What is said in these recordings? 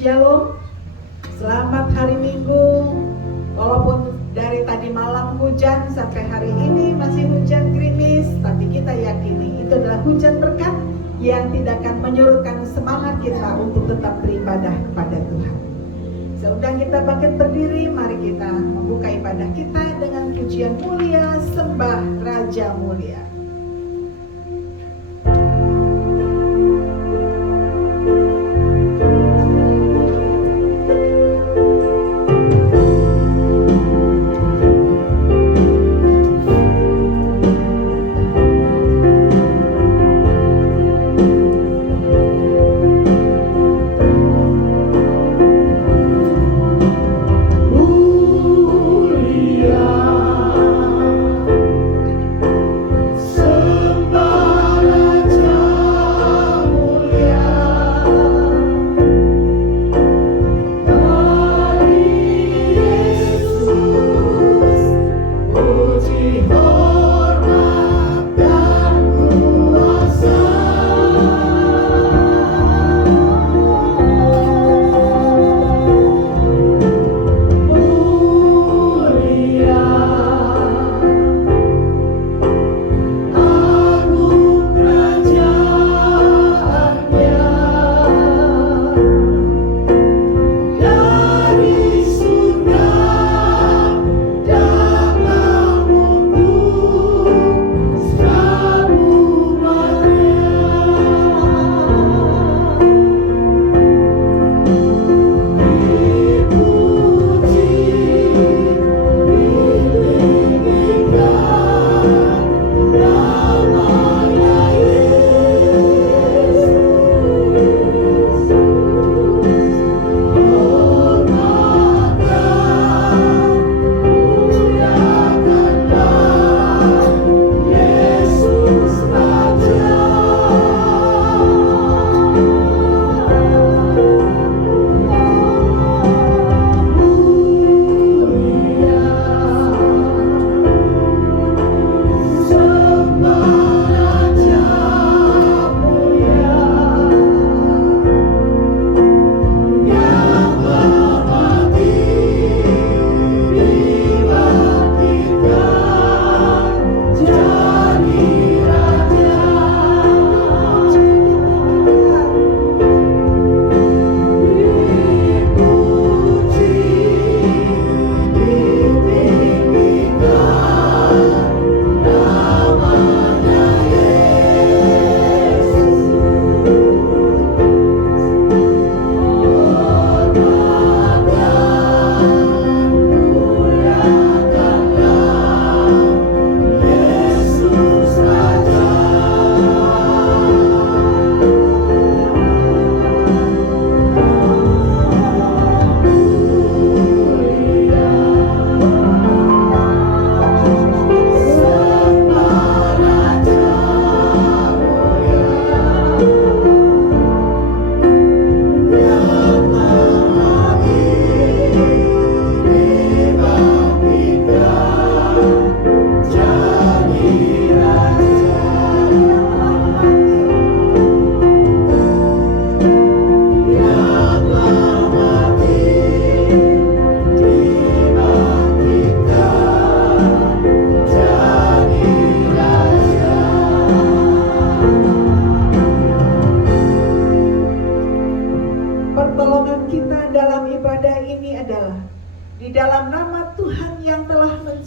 Shalom, selamat hari Minggu. Walaupun dari tadi malam hujan sampai hari ini masih hujan gerimis, tapi kita yakini itu adalah hujan berkat yang tidak akan menyurutkan semangat kita untuk tetap beribadah kepada Tuhan. Sesudah kita bangkit berdiri, mari kita membuka ibadah kita dengan pujian mulia, sembah Raja Mulia.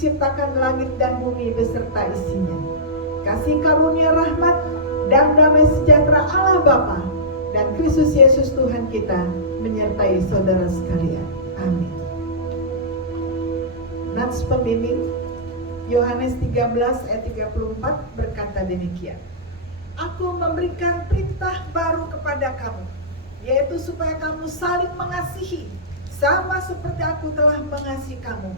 Menciptakan langit dan bumi beserta isinya. Kasih karunia rahmat dan damai sejahtera Allah Bapa dan Kristus Yesus Tuhan kita menyertai saudara sekalian. Amin. Nats pembimbing Yohanes 13 ayat 34 berkata demikian. Aku memberikan perintah baru kepada kamu, yaitu supaya kamu saling mengasihi, sama seperti aku telah mengasihi kamu.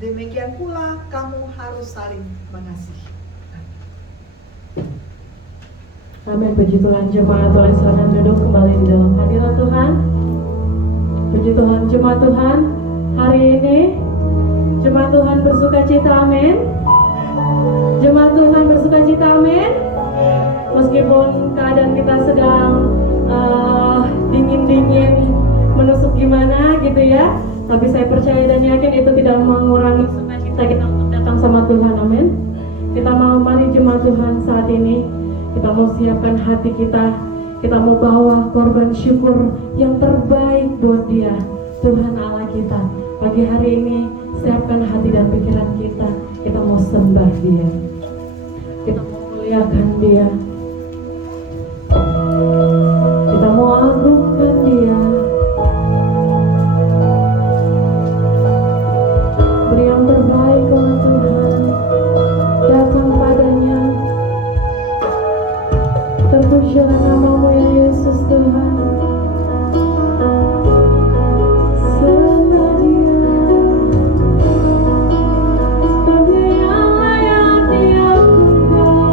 Demikian pula kamu harus saling mengasihi. Amin. Puji Tuhan, jemaat Tuhan, silakan duduk kembali di dalam hadirat Tuhan. Puji Tuhan, jemaat Tuhan, hari ini jemaat Tuhan bersuka cita, amin. Jemaat Tuhan bersuka cita, amin. Meskipun keadaan kita sedang dingin-dingin menusuk gimana gitu ya. Tapi saya percaya dan yakin itu tidak mengurangi sukacita kita untuk datang sama Tuhan. Amin. Kita mau, mari jemaat Tuhan saat ini kita mau siapkan hati kita. Kita mau bawa korban syukur yang terbaik buat Dia, Tuhan Allah kita. Pagi hari ini siapkan hati dan pikiran kita. Kita mau sembah Dia, kita mau muliakan Dia, kita mau agungkan Dia. Beri yang terbaik oleh Tuhan, datang padanya. Terpujilah nama-Mu ya Yesus Tuhan. Sebagai yang layak diagungkan,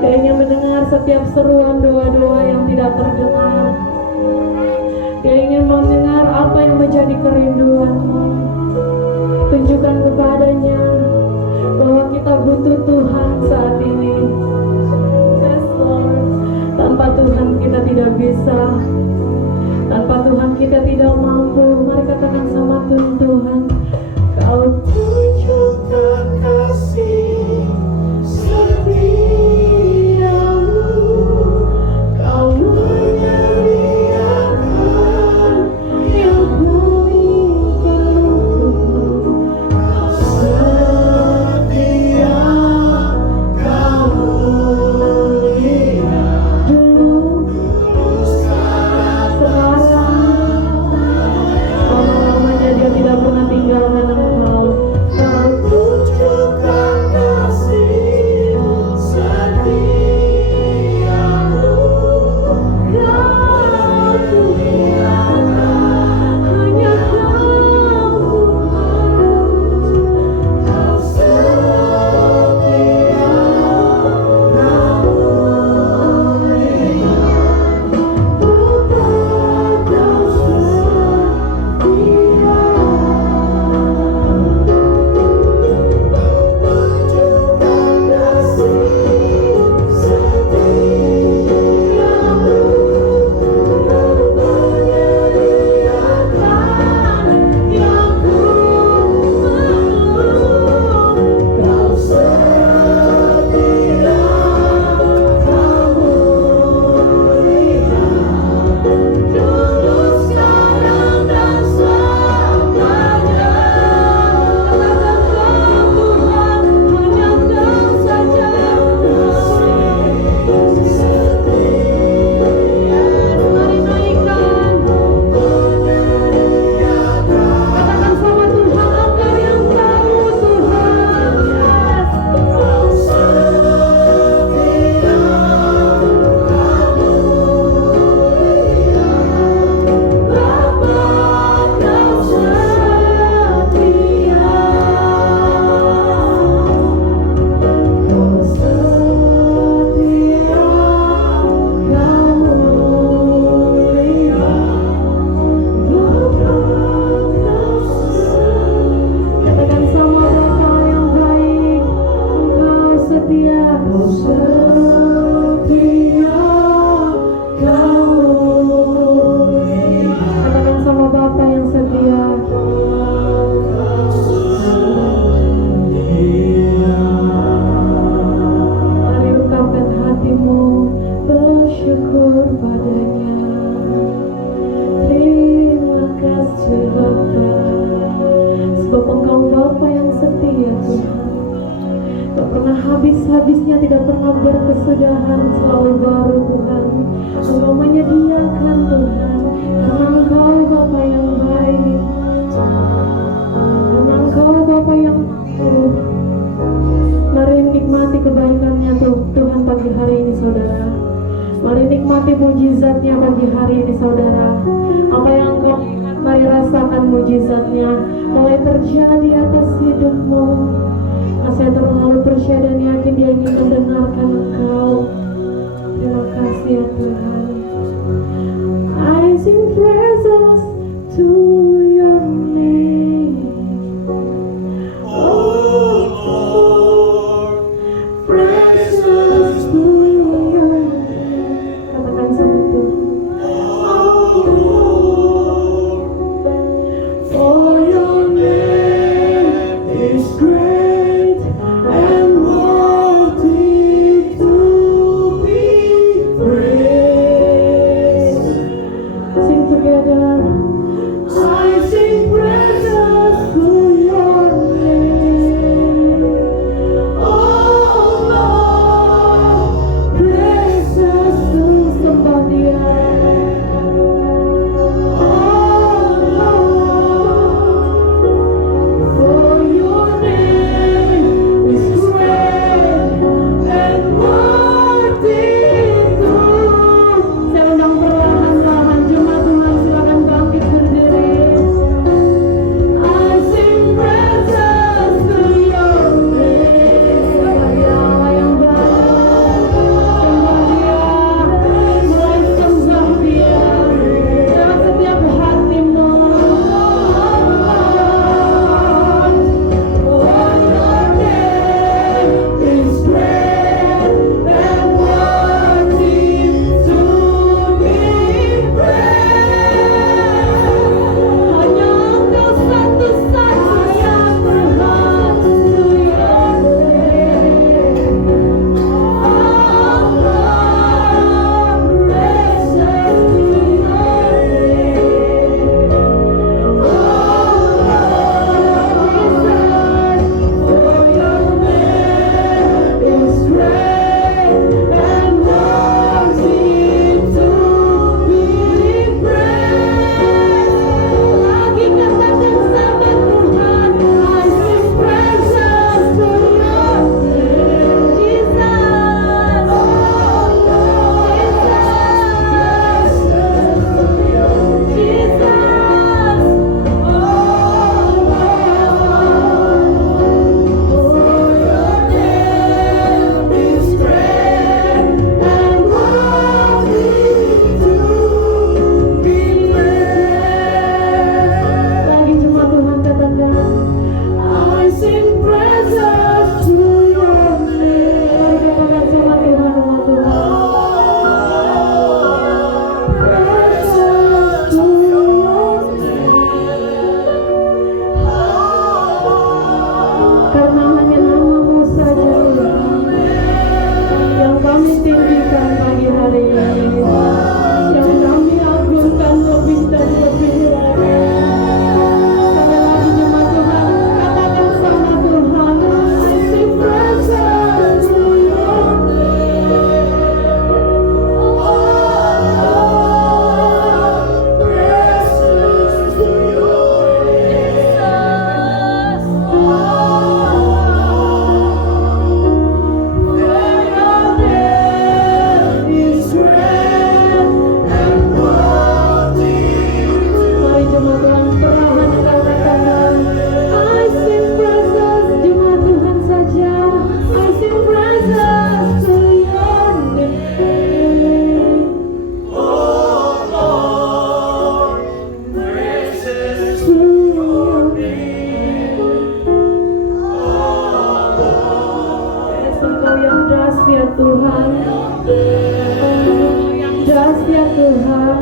Dia ingin mendengar setiap seruan doa-doa yang tidak terdengar. Dia ingin mendengar apa yang menjadi kerinduanmu. Tunjukkan kepadanya bahwa kita butuh Tuhan saat ini. Yes Lord. Tanpa Tuhan kita tidak bisa. Tanpa Tuhan kita tidak mampu. Mari katakan sama Tuhan, Kau tunjukkan kasih setiamu. Kau menyediakan yang paling penuh. Kau setia, Kau mulia. Dulu sekarang, lama-lamanya Dia tidak pernah tinggalkan engkau. Kau tunjukkan kasih setiamu. Kau muliakan hanya Kau Tuhan. Kau setia, Kau mulia. Bapa, Kau setia. Tunjukkan kasih setiamu. Menyediakan yang ku perlu. Kau setia, Kau mulia. Dulu, sekarang, dan selamanya. Katakan Tuhan, hanya Kau saja. Mari naikkan. Katakan sama Tuhan, Engkau yang tahu Tuhan. Yes. Kau setia, Bapa, Kau setia. Kau setia, Kau mulia. Bapa, Kau setia. Katakan sama Bapa yang baik, Engkau setia. Kau setia, Kau mulia. Katakan sama Bapa yang setia. Mari ungkapkan hatimu, bersyukur padanya. Terima kasih Bapa, sebab Engkau Bapa yang setia Tuhan. Tak pernah habis-habisnya, tidak pernah berkesudahan, selalu baru Tuhan. Engkau menyediakan Tuhan, karena Engkau Bapa yang baik, karena Engkau Bapa yang mampu. Mari nikmati kebaikannya Tuhan pagi hari ini saudara. Mari nikmati mujizatnya pagi hari ini saudara. Apa yang engkau lihat, mari rasakan mujizatnya mulai terjadi atas hidupmu. Saya terlalu percaya dan yakin Dia ingin mendengarkan engkau. Terima kasih ya Tuhan. I sing praises to your name, oh Lord. Praises to your name. Katakan sama Tuhan, oh Lord. For your name is great and worthy tinggikan pagi hari ini, yang kami agungkan lebih dan lebih lagi. Sekali lagi jemaat Tuhan, katakan sama Tuhan, I sing praises to your name. Praises to your Mari jemaat Tuhan perlahan katakan, I sing praises, jemaat Tuhan saja, I sing praises to your name. To your name. Engkau yang dahsyat Tuhan, Engkau yang dahsyat Tuhan.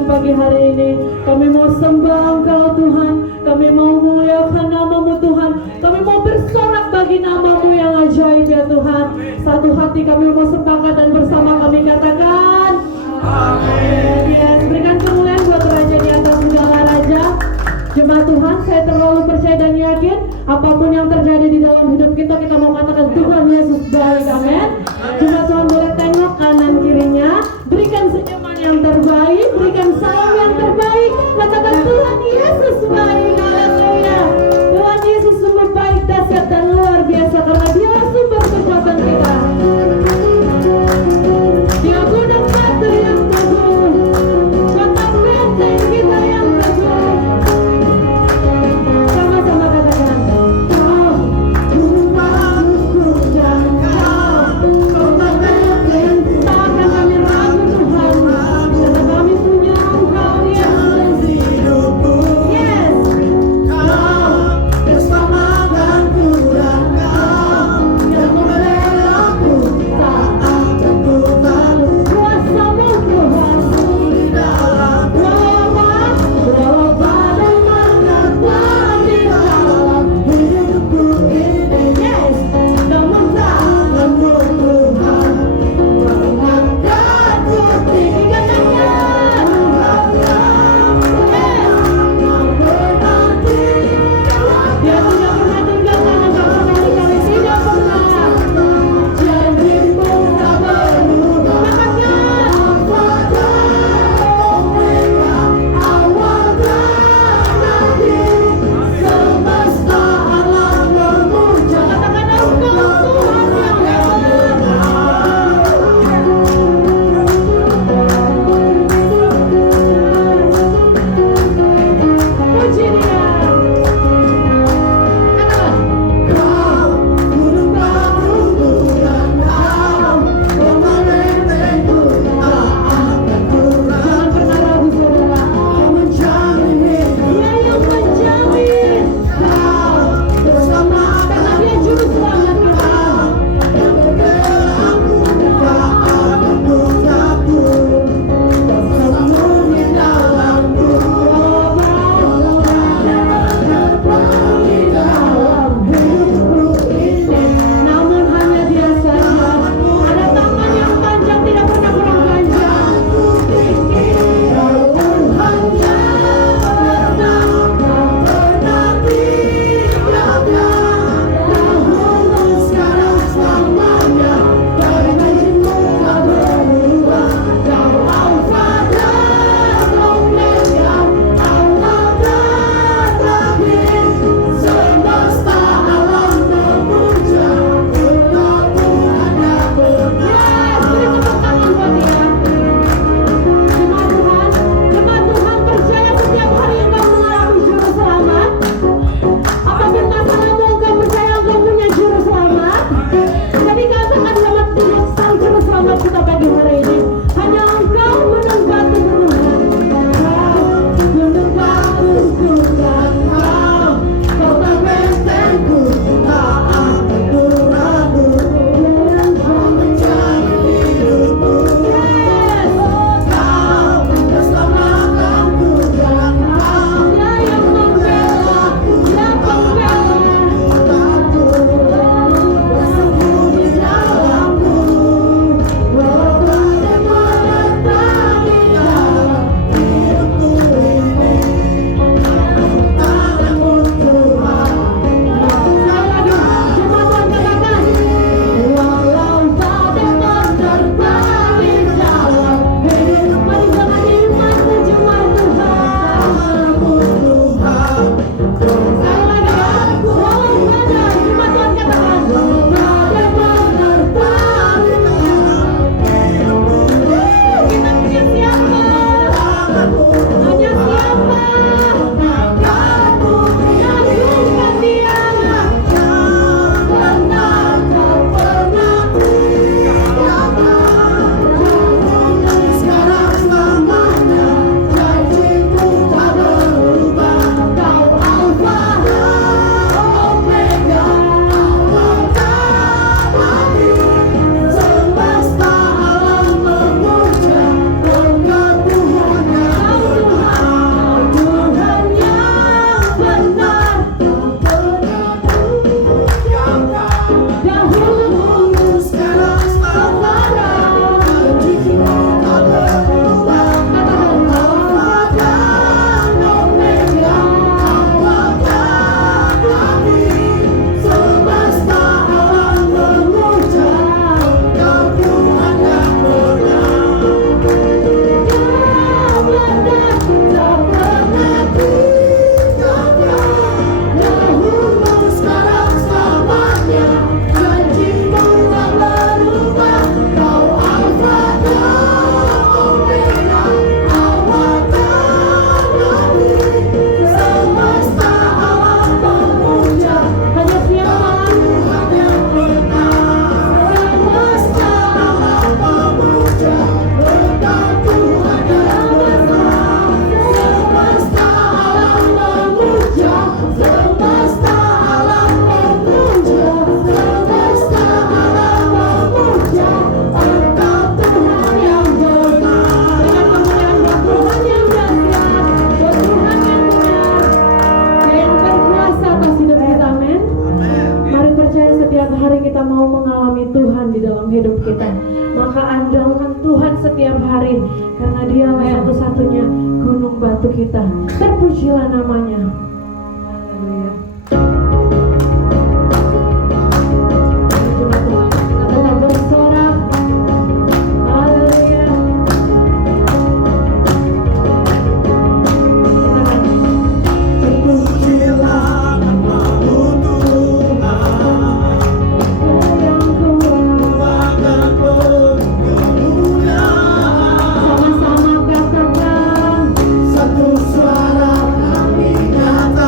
Pagi hari ini kami mau sembah Engkau Tuhan, kami mau muliakan nama-Mu Tuhan, kami mau bersorak bagi nama-Mu yang ajaib ya Tuhan. Satu hati kami mau sepakat dan bersama kami katakan amin. Yes, berikan kemuliaan buat Raja di atas segala raja. Jemaat Tuhan, saya terlalu percaya dan yakin apapun yang terjadi di dalam hidup kita, kita mau katakan Tuhan Yesus baik, amin. Jemaat Tuhan boleh tengok kanan kirinya, berikan senyuman yang terbaik, berikan salam yang terbaik, katakan Tuhan Yesus baik, haleluya. Tuhan Yesus sungguh baik, dahsyat dan luar biasa karena Dia sumber kekuatan kita. setiap hari, karena Dialah satu-satunya gunung batu kita. Terpujilah namanya. Haleluya. Jemaat Tuhan, kita tetap bersorak. Haleluya. Terpujilah nama-Mu Tuhan, Yang kuat. dan kemuliaan. Sama-sama katakan. Satu suara kami nyatakan.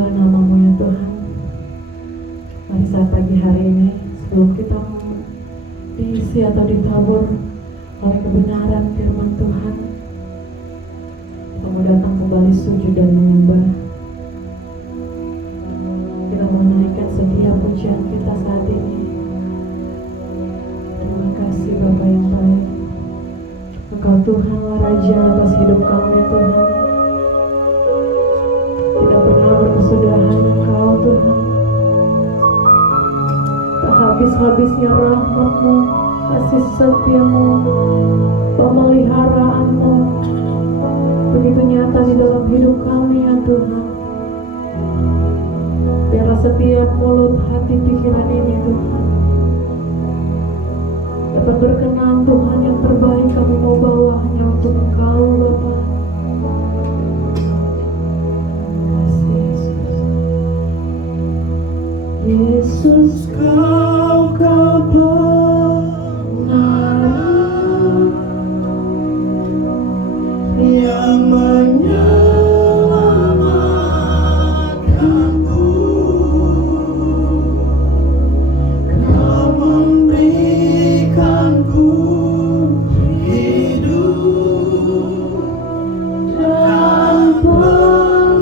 Terpujilah namamu ya Tuhan. Mari saat pagi hari ini, sebelum kita diisi atau ditabur oleh kebenaran firman Tuhan, kita mau datang kembali sujud dan menyembah. Kita mau naikkan setiap pujian kita saat ini. Terima kasih Bapa yang baik. Engkau Tuhanlah Raja atas hidup kami Tuhan. Tidak pernah berkesudahan Engkau Tuhan. Tak habis-habisnya rahmat-Mu, kasih setia-Mu, pemeliharaanmu begitu nyata di dalam hidup kami ya Tuhan. Biarlah setiap mulut, hati, pikiran ini Tuhan dapat berkenan Tuhan, yang terbaik kami mau bawa hanya untuk Engkau Bapa. Kasih Yesus. Yesus Kau benar yang menyelamatkanku. Kau memberikanku hidup dan pengharapan.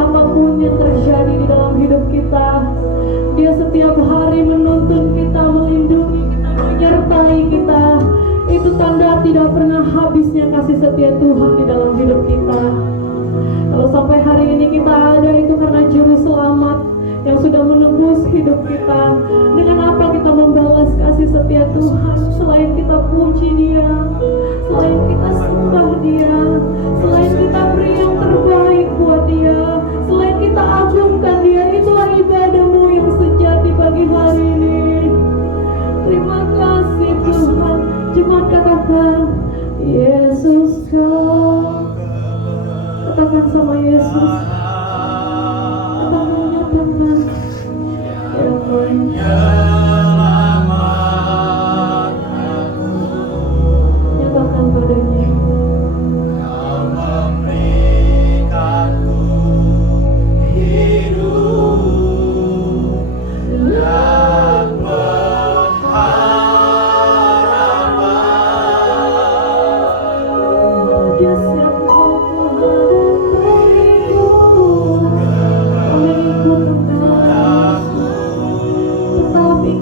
apapun yang terjadi di dalam hidup kita, Dia setiap hari menuntun kita, melindungi kita, menyertai kita. Itu tanda tidak pernah habisnya kasih setia Tuhan di dalam hidup kita. Kalau sampai hari ini kita ada, itu karena Juru Selamat yang sudah menebus hidup kita. Dengan apa kita membalas kasih setia Tuhan? Selain kita puji Dia, selain kita sembah Dia, selain kita beri yang terbaik buat Dia, selain kita agungkan Dia. Itulah ibadahmu yang sejati pagi hari ini. Terima kasih Tuhan. Jemaat katakan, Yesus Kau. Katakan sama Yesus. Katakan, nyatakan, ya Tuhan. Nyatakan padanya. Kau memberikanku hidup dan pengharapan. Dia siap kau Tuhan. Kau ikut Engkau. Tetapi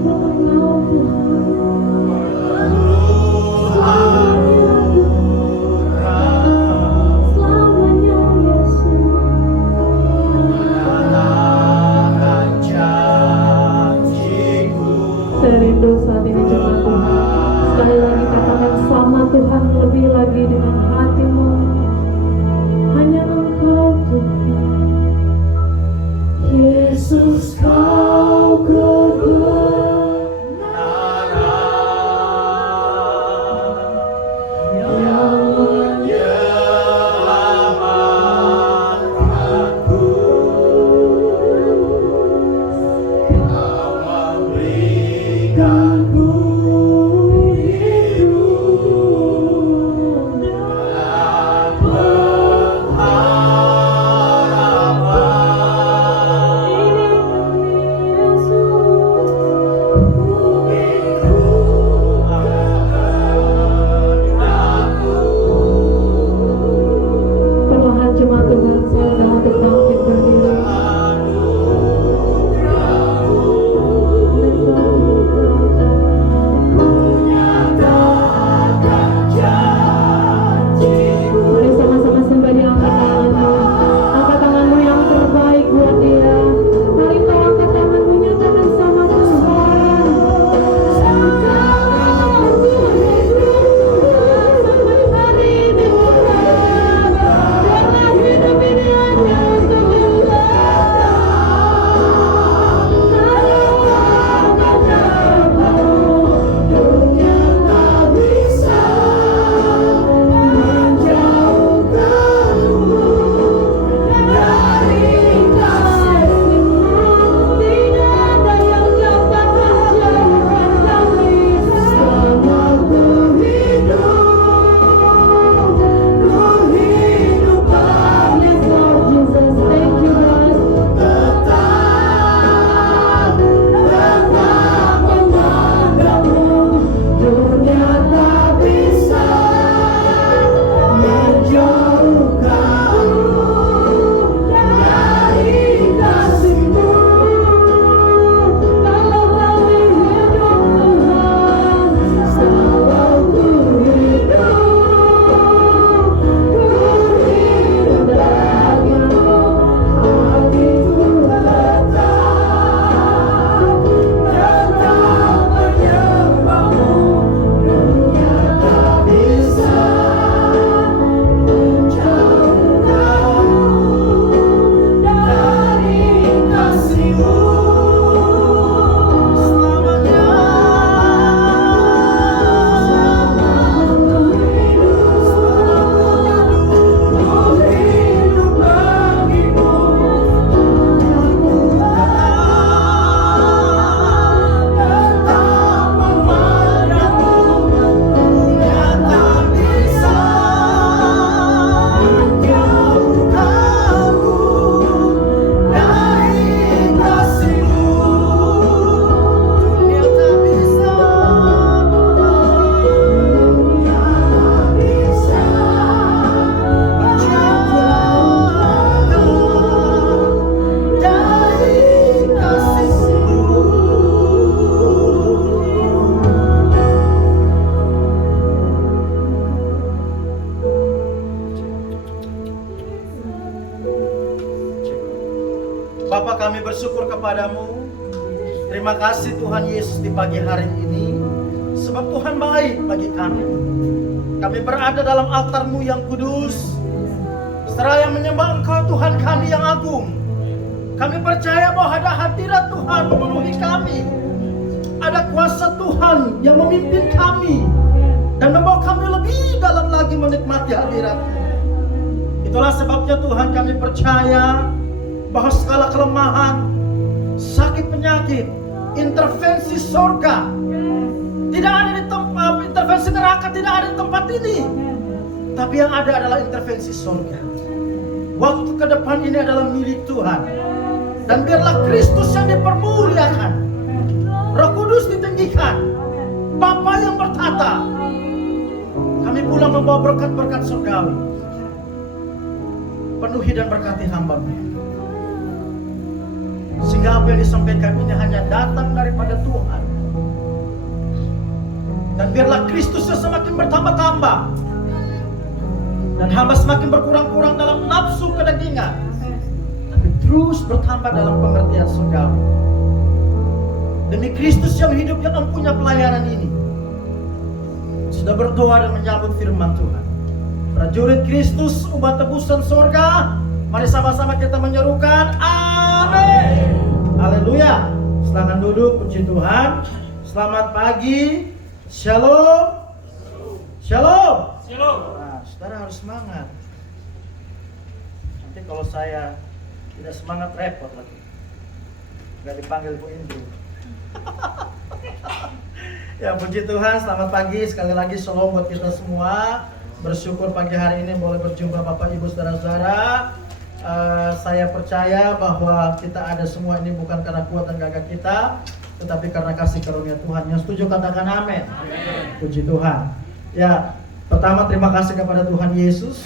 kepadamu. Terima kasih Tuhan Yesus di pagi hari ini, sebab Tuhan baik bagi kami. Kami berada dalam altar-Mu yang kudus, seraya menyembah Engkau Tuhan kami yang agung. Kami percaya bahwa ada hadirat Tuhan memenuhi kami. Ada kuasa Tuhan yang memimpin kami dan membawa kami lebih dalam lagi menikmati hadirat-Mu. Itulah sebabnya Tuhan kami percaya bahwa segala kelemahan, sakit penyakit, intervensi surga tidak ada di tempat, intervensi neraka tidak ada di tempat ini. Tapi yang ada adalah intervensi surga. Waktu ke depan ini adalah milik Tuhan. Dan biarlah Kristus yang dipermuliakan, Roh Kudus ditinggikan, Bapa yang bertata. Kami pulang membawa berkat-berkat surgawi. Penuhi dan berkati hamba-Mu, sehingga apa yang disampaikan ini hanya datang daripada Tuhan. Dan biarlah Kristusnya semakin bertambah-tambah, dan hamba semakin berkurang-kurang dalam nafsu kedagingan, tapi terus bertambah dalam pengertian surgawi. Demi Kristus yang hidup yang empunya pelayanan ini, sudah berdoa dan menyambut firman Tuhan. Prajurit Kristus, umat tebusan surga, mari sama-sama kita menyerukan amin. Haleluya. Silakan duduk, puji Tuhan. Selamat pagi. Shalom. Shalom. Shalom. Nah, saudara harus semangat. Nanti kalau saya tidak semangat repot lagi. Gak dipanggil Bu Indri. Ya, puji Tuhan, selamat pagi. Sekali lagi shalom buat kita semua. Bersyukur pagi hari ini boleh berjumpa Bapak Ibu saudara-saudara. Saya percaya bahwa kita ada semua ini bukan karena kuat dan gagah kita, tetapi karena kasih karunia Tuhan. Yang setuju katakan amin. Puji Tuhan. Ya, pertama terima kasih kepada Tuhan Yesus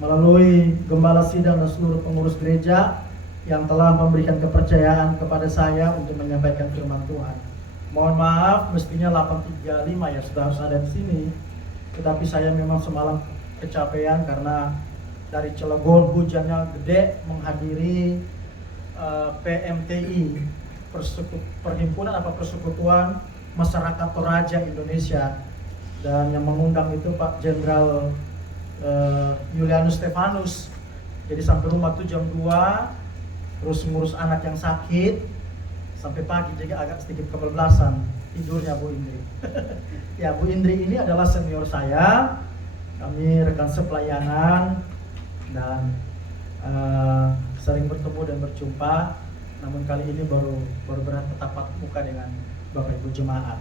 melalui Gembala Sidang dan seluruh pengurus gereja yang telah memberikan kepercayaan kepada saya untuk menyampaikan firman Tuhan. Mohon maaf, mestinya 8.35 ya sudah harus ada di sini. Tetapi saya memang semalam kecapean karena dari Cilegon hujannya gede menghadiri PMTI, Perhimpunan Persekutuan Masyarakat Toraja Indonesia, dan yang mengundang itu Pak Jenderal Julianus Stefanus. Jadi sampai rumah tuh jam 2, terus ngurus anak yang sakit sampai pagi, jadi agak sedikit kebablasan tidurnya Bu Indri. Ya, Bu Indri ini adalah senior saya. Kami rekan sepelayanan dan sering bertemu dan berjumpa. Namun kali ini baru bertatap muka dengan Bapak Ibu jemaat.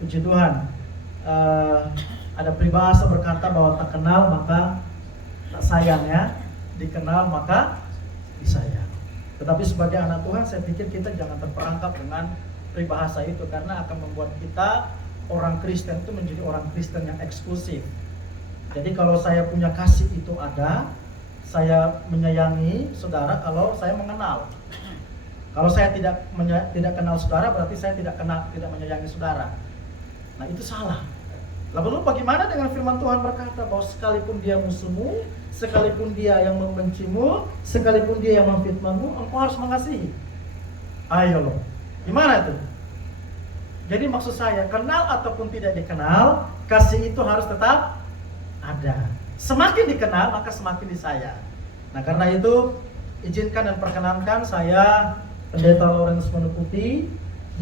Puji Tuhan. Ada peribahasa berkata bahwa tak kenal maka tak sayang ya, dikenal maka disayang. Tetapi sebagai anak Tuhan, saya pikir kita jangan terperangkap dengan peribahasa itu, karena akan membuat kita orang Kristen itu menjadi orang Kristen yang eksklusif. Jadi kalau saya punya kasih itu ada, saya menyayangi saudara kalau saya mengenal. Kalau saya tidak kenal saudara, berarti saya tidak menyayangi saudara. Nah, itu salah. Lalu bagaimana dengan firman Tuhan berkata bahwa sekalipun dia musuhmu, sekalipun dia yang membencimu, sekalipun dia yang memfitnahmu, engkau harus mengasihi. Ayo loh. Gimana itu? Jadi maksud saya, kenal ataupun tidak dikenal, kasih itu harus tetap ada. Semakin dikenal, maka semakin disayang. Nah, karena itu, izinkan dan perkenankan saya, Pendeta Lawrence Manuputi,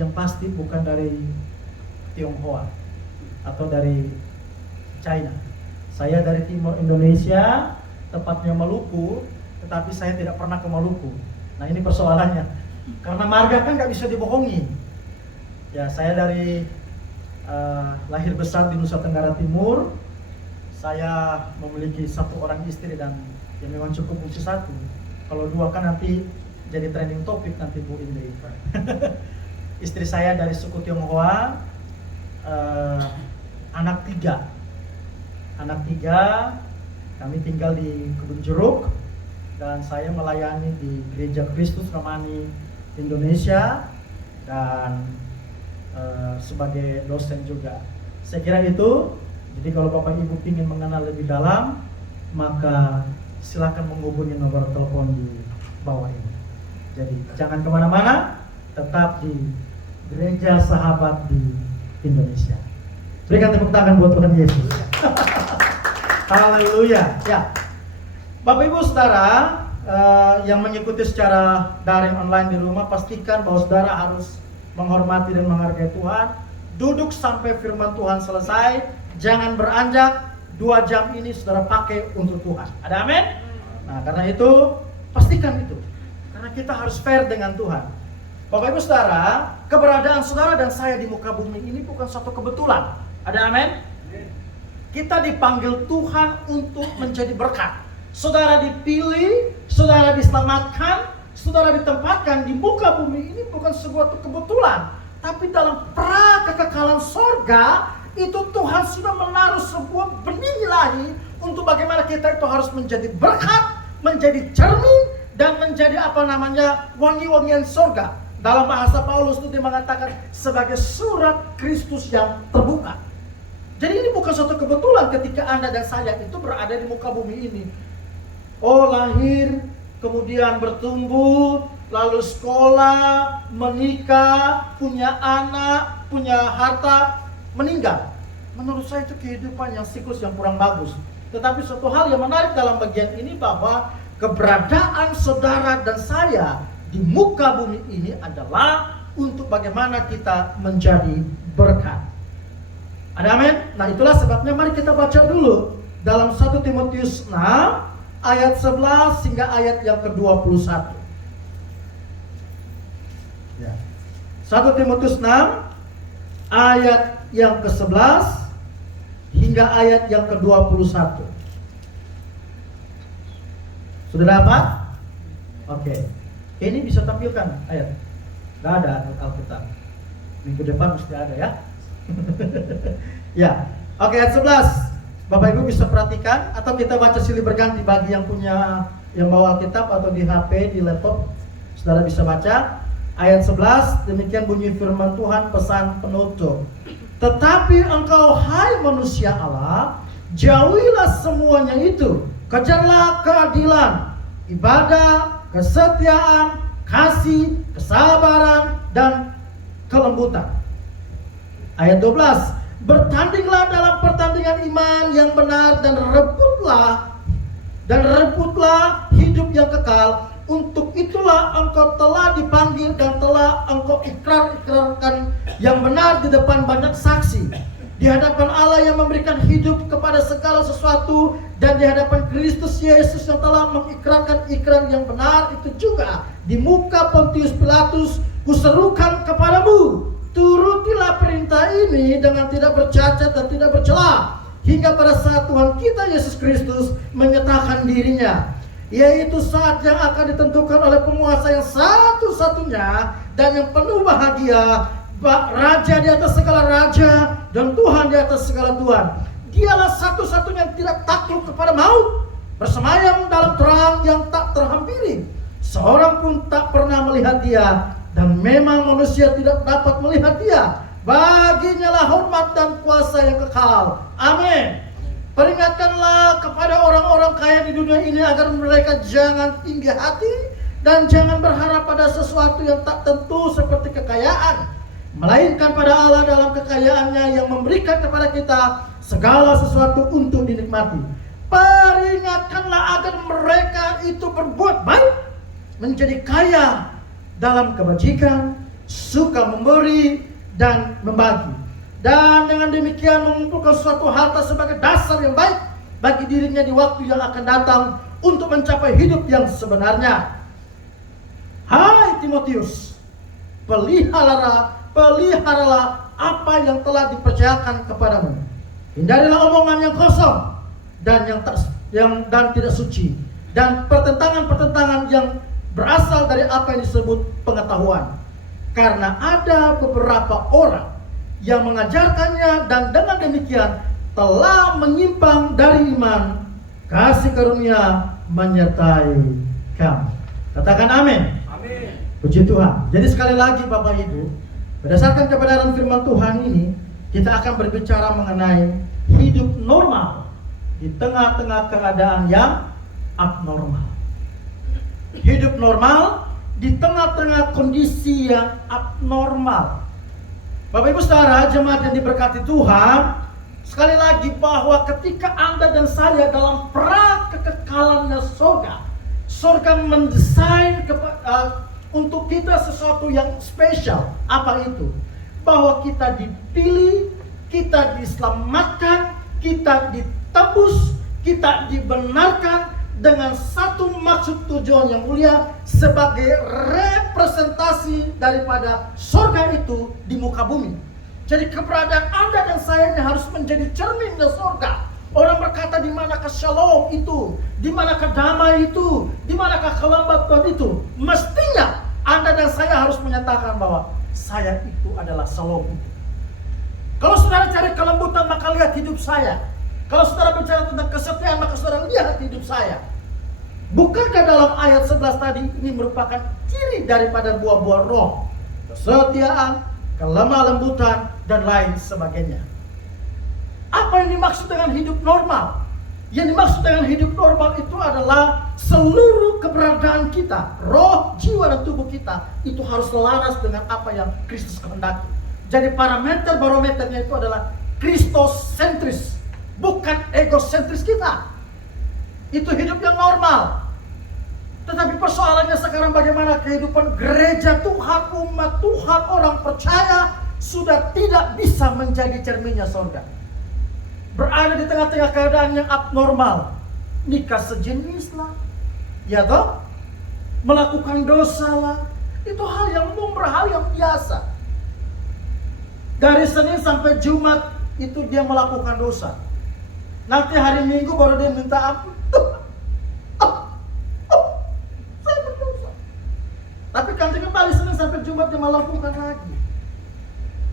yang pasti bukan dari Tionghoa atau dari China. Saya dari timur Indonesia, tepatnya Maluku, tetapi saya tidak pernah ke Maluku. Nah, ini persoalannya. Karena marga kan nggak bisa dibohongi. Ya, saya dari lahir besar di Nusa Tenggara Timur. Saya memiliki 1 orang istri dan ya memang cukup fungsi 1. Kalau 2 kan nanti jadi trending topik nanti Bu Indri. Istri saya dari suku Tionghoa, anak 3. Kami tinggal di Kebun Jeruk dan saya melayani di Gereja Kristus Ramani Indonesia dan sebagai dosen juga. Saya kira itu. Jadi kalau Bapak Ibu ingin mengenal lebih dalam, maka silakan menghubungi nomor telepon di bawah ini. Jadi jangan kemana-mana, tetap di Gereja Sahabat di Indonesia. Berikan tepuk tangan buat Tuhan Yesus. Haleluya. Ya, Bapak Ibu Saudara yang mengikuti secara daring online di rumah, pastikan bahwa saudara harus menghormati dan menghargai Tuhan. Duduk sampai firman Tuhan selesai. Jangan beranjak. 2 jam ini saudara pakai untuk Tuhan. Ada amin? Nah, karena itu pastikan itu. Karena kita harus fair dengan Tuhan. Bapak Ibu Saudara, keberadaan saudara dan saya di muka bumi ini bukan suatu kebetulan. Ada amin? Kita dipanggil Tuhan untuk menjadi berkat. Saudara dipilih, saudara diselamatkan, saudara ditempatkan di muka bumi ini bukan sebuah kebetulan. Tapi dalam pra-kekekalan sorga, itu Tuhan sudah menaruh sebuah benih ilahi untuk bagaimana kita itu harus menjadi berkat, menjadi cermin, dan menjadi wangi-wangian sorga. Dalam bahasa Paulus itu dia mengatakan sebagai surat Kristus yang terbuka. Jadi ini bukan suatu kebetulan ketika Anda dan saya itu berada di muka bumi ini. Oh, lahir, kemudian bertumbuh, lalu sekolah, menikah, punya anak, punya harta, meninggal. Menurut saya itu kehidupan yang siklus yang kurang bagus. Tetapi suatu hal yang menarik dalam bagian ini bahwa keberadaan saudara dan saya di muka bumi ini adalah untuk bagaimana kita menjadi berkat. Ada amin? Nah, itulah sebabnya mari kita baca dulu dalam 1 Timotius 6 ayat 11 hingga ayat yang ke-21. Ya. 1 Timotius 6 ayat yang ke-11 hingga ayat yang ke-21. Sudah dapat? Oke. Ini bisa tampilkan ayat. Nggak ada Alkitab. Minggu depan mesti ada ya. Ya. Oke, ayat 11. Bapak Ibu bisa perhatikan atau kita baca silih berganti bagi yang bawa Alkitab atau di HP, di laptop. Saudara bisa baca. Ayat 11, demikian bunyi firman Tuhan, pesan penutup. Tetapi engkau, hai manusia Allah, jauhilah semuanya itu. Kejarlah keadilan, ibadah, kesetiaan, kasih, kesabaran, dan kelembutan. Ayat 12, bertandinglah dalam pertandingan iman yang benar dan rebutlah hidup yang kekal. Untuk itulah engkau telah dipanggil dan telah engkau ikrarkan yang benar di depan banyak saksi, di hadapan Allah yang memberikan hidup kepada segala sesuatu, dan di hadapan Kristus Yesus yang telah mengikrarkan ikrar yang benar itu juga di muka Pontius Pilatus. Kuserukan kepadamu, turutilah perintah ini dengan tidak bercacat dan tidak bercela, hingga pada saat Tuhan kita Yesus Kristus menyatakan dirinya, yaitu saat yang akan ditentukan oleh penguasa yang satu-satunya dan yang penuh bahagia, Raja di atas segala raja dan Tuhan di atas segala Tuhan. Dialah satu-satunya yang tidak takluk kepada maut, bersemayam dalam terang yang tak terhampiri. Seorang pun tak pernah melihat dia, dan memang manusia tidak dapat melihat dia. Baginya lah hormat dan kuasa yang kekal. Amin. Peringatkanlah kepada orang-orang kaya di dunia ini agar mereka jangan tinggi hati dan jangan berharap pada sesuatu yang tak tentu seperti kekayaan, melainkan pada Allah dalam kekayaannya yang memberikan kepada kita segala sesuatu untuk dinikmati. Peringatkanlah agar mereka itu berbuat baik, menjadi kaya dalam kebajikan, suka memberi dan membagi. Dan dengan demikian mengumpulkan suatu harta sebagai dasar yang baik bagi dirinya di waktu yang akan datang untuk mencapai hidup yang sebenarnya. Hai Timotius, peliharalah apa yang telah dipercayakan kepadamu. Hindarilah omongan yang kosong dan dan tidak suci, dan pertentangan-pertentangan yang berasal dari apa yang disebut pengetahuan. Karena ada beberapa orang yang mengajarkannya dan dengan demikian telah menyimpang dari iman. Kasih karunia menyertai kamu. Katakan amin. Amin. Puji Tuhan. Jadi sekali lagi Bapak Ibu, berdasarkan kebenaran firman Tuhan ini, kita akan berbicara mengenai hidup normal di tengah-tengah keadaan yang abnormal. Hidup normal di tengah-tengah kondisi yang abnormal. Bapak Ibu Saudara, jemaat yang diberkati Tuhan, sekali lagi bahwa ketika Anda dan saya dalam pra kekekalannya surga mendesain untuk kita sesuatu yang spesial. Apa itu? Bahwa kita dipilih, kita diselamatkan, kita ditebus, kita dibenarkan dengan satu maksud tujuan yang mulia sebagai representasi daripada surga itu di muka bumi. Jadi keberadaan Anda dan saya ini harus menjadi cerminnya surga. Orang berkata, di manakah shalom itu, di manakah damai itu, di manakah kelembutan itu. Mestinya Anda dan saya harus menyatakan bahwa saya itu adalah shalom itu. Kalau saudara cari kelembutan, maka lihat hidup saya. Kalau saudara bicara tentang kesetiaan, maka saudara lihat hidup saya. Bukankah dalam ayat 11 tadi ini merupakan ciri daripada buah-buah roh? Kesetiaan, kelemah lembutan, dan lain sebagainya. Apa yang dimaksud dengan hidup normal? Yang dimaksud dengan hidup normal itu adalah seluruh keberadaan kita, roh, jiwa, dan tubuh kita itu harus selaras dengan apa yang Kristus kehendaki. Jadi barometernya itu adalah Kristosentris, bukan egosentris kita. Itu hidup yang normal. Tetapi persoalannya sekarang bagaimana kehidupan gereja Tuhan, umat Tuhan, orang percaya sudah tidak bisa menjadi cerminnya surga. Berada di tengah-tengah keadaan yang abnormal. Nikah sejenis lah, ya toh? Melakukan dosa lah. Itu hal yang lumrah, hal yang biasa. Dari Senin sampai Jumat itu dia melakukan dosa. Nanti hari Minggu baru dia minta ampun. Saya berdosa. Tapi nanti kembali Senin sampai Jumat dia melakukan lagi.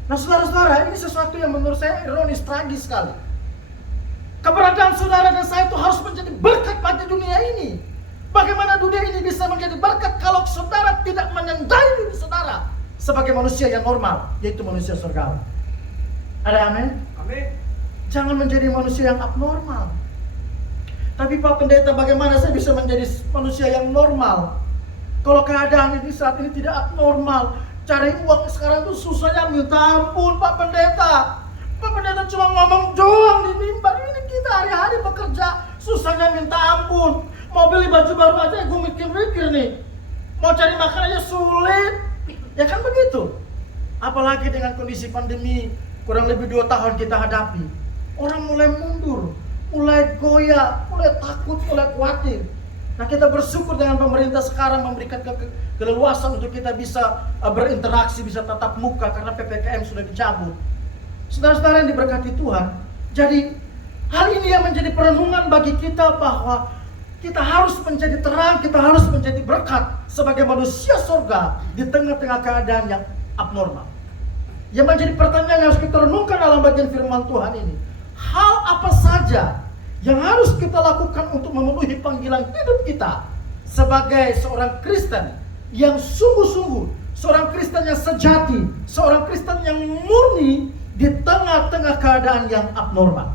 Nah saudara-saudara, ini sesuatu yang menurut saya ironis, tragis sekali. Keberadaan saudara dan saya itu harus menjadi berkat bagi dunia ini. Bagaimana dunia ini bisa menjadi berkat kalau saudara tidak menandai diri saudara sebagai manusia yang normal, yaitu manusia surgawi. Ada amin? Amin. Jangan menjadi manusia yang abnormal. Tapi Pak Pendeta, bagaimana saya bisa menjadi manusia yang normal kalau keadaan ini saat ini tidak abnormal? Cari uang sekarang tuh susahnya minta ampun, Pak Pendeta. Pak Pendeta cuma ngomong doang di mimbar. Ini kita hari-hari bekerja, susahnya minta ampun. Mau beli baju baru aja gue mikir-mikir nih. Mau cari makan aja sulit. Ya kan begitu. Apalagi dengan kondisi pandemi kurang lebih 2 tahun kita hadapi. Orang mulai mundur, mulai goyah, mulai takut, mulai khawatir. Nah kita bersyukur dengan pemerintah sekarang memberikan keleluasan untuk kita bisa berinteraksi, bisa tatap muka karena PPKM sudah dicabut. Saudara-saudara yang diberkati Tuhan, jadi hal ini yang menjadi perenungan bagi kita bahwa kita harus menjadi terang, kita harus menjadi berkat sebagai manusia surga di tengah-tengah keadaan yang abnormal. Yang menjadi pertanyaan yang harus kita renungkan dalam bagian firman Tuhan ini, hal apa saja yang harus kita lakukan untuk memenuhi panggilan hidup kita sebagai seorang Kristen yang sungguh-sungguh, seorang Kristen yang sejati, seorang Kristen yang murni di tengah-tengah keadaan yang abnormal.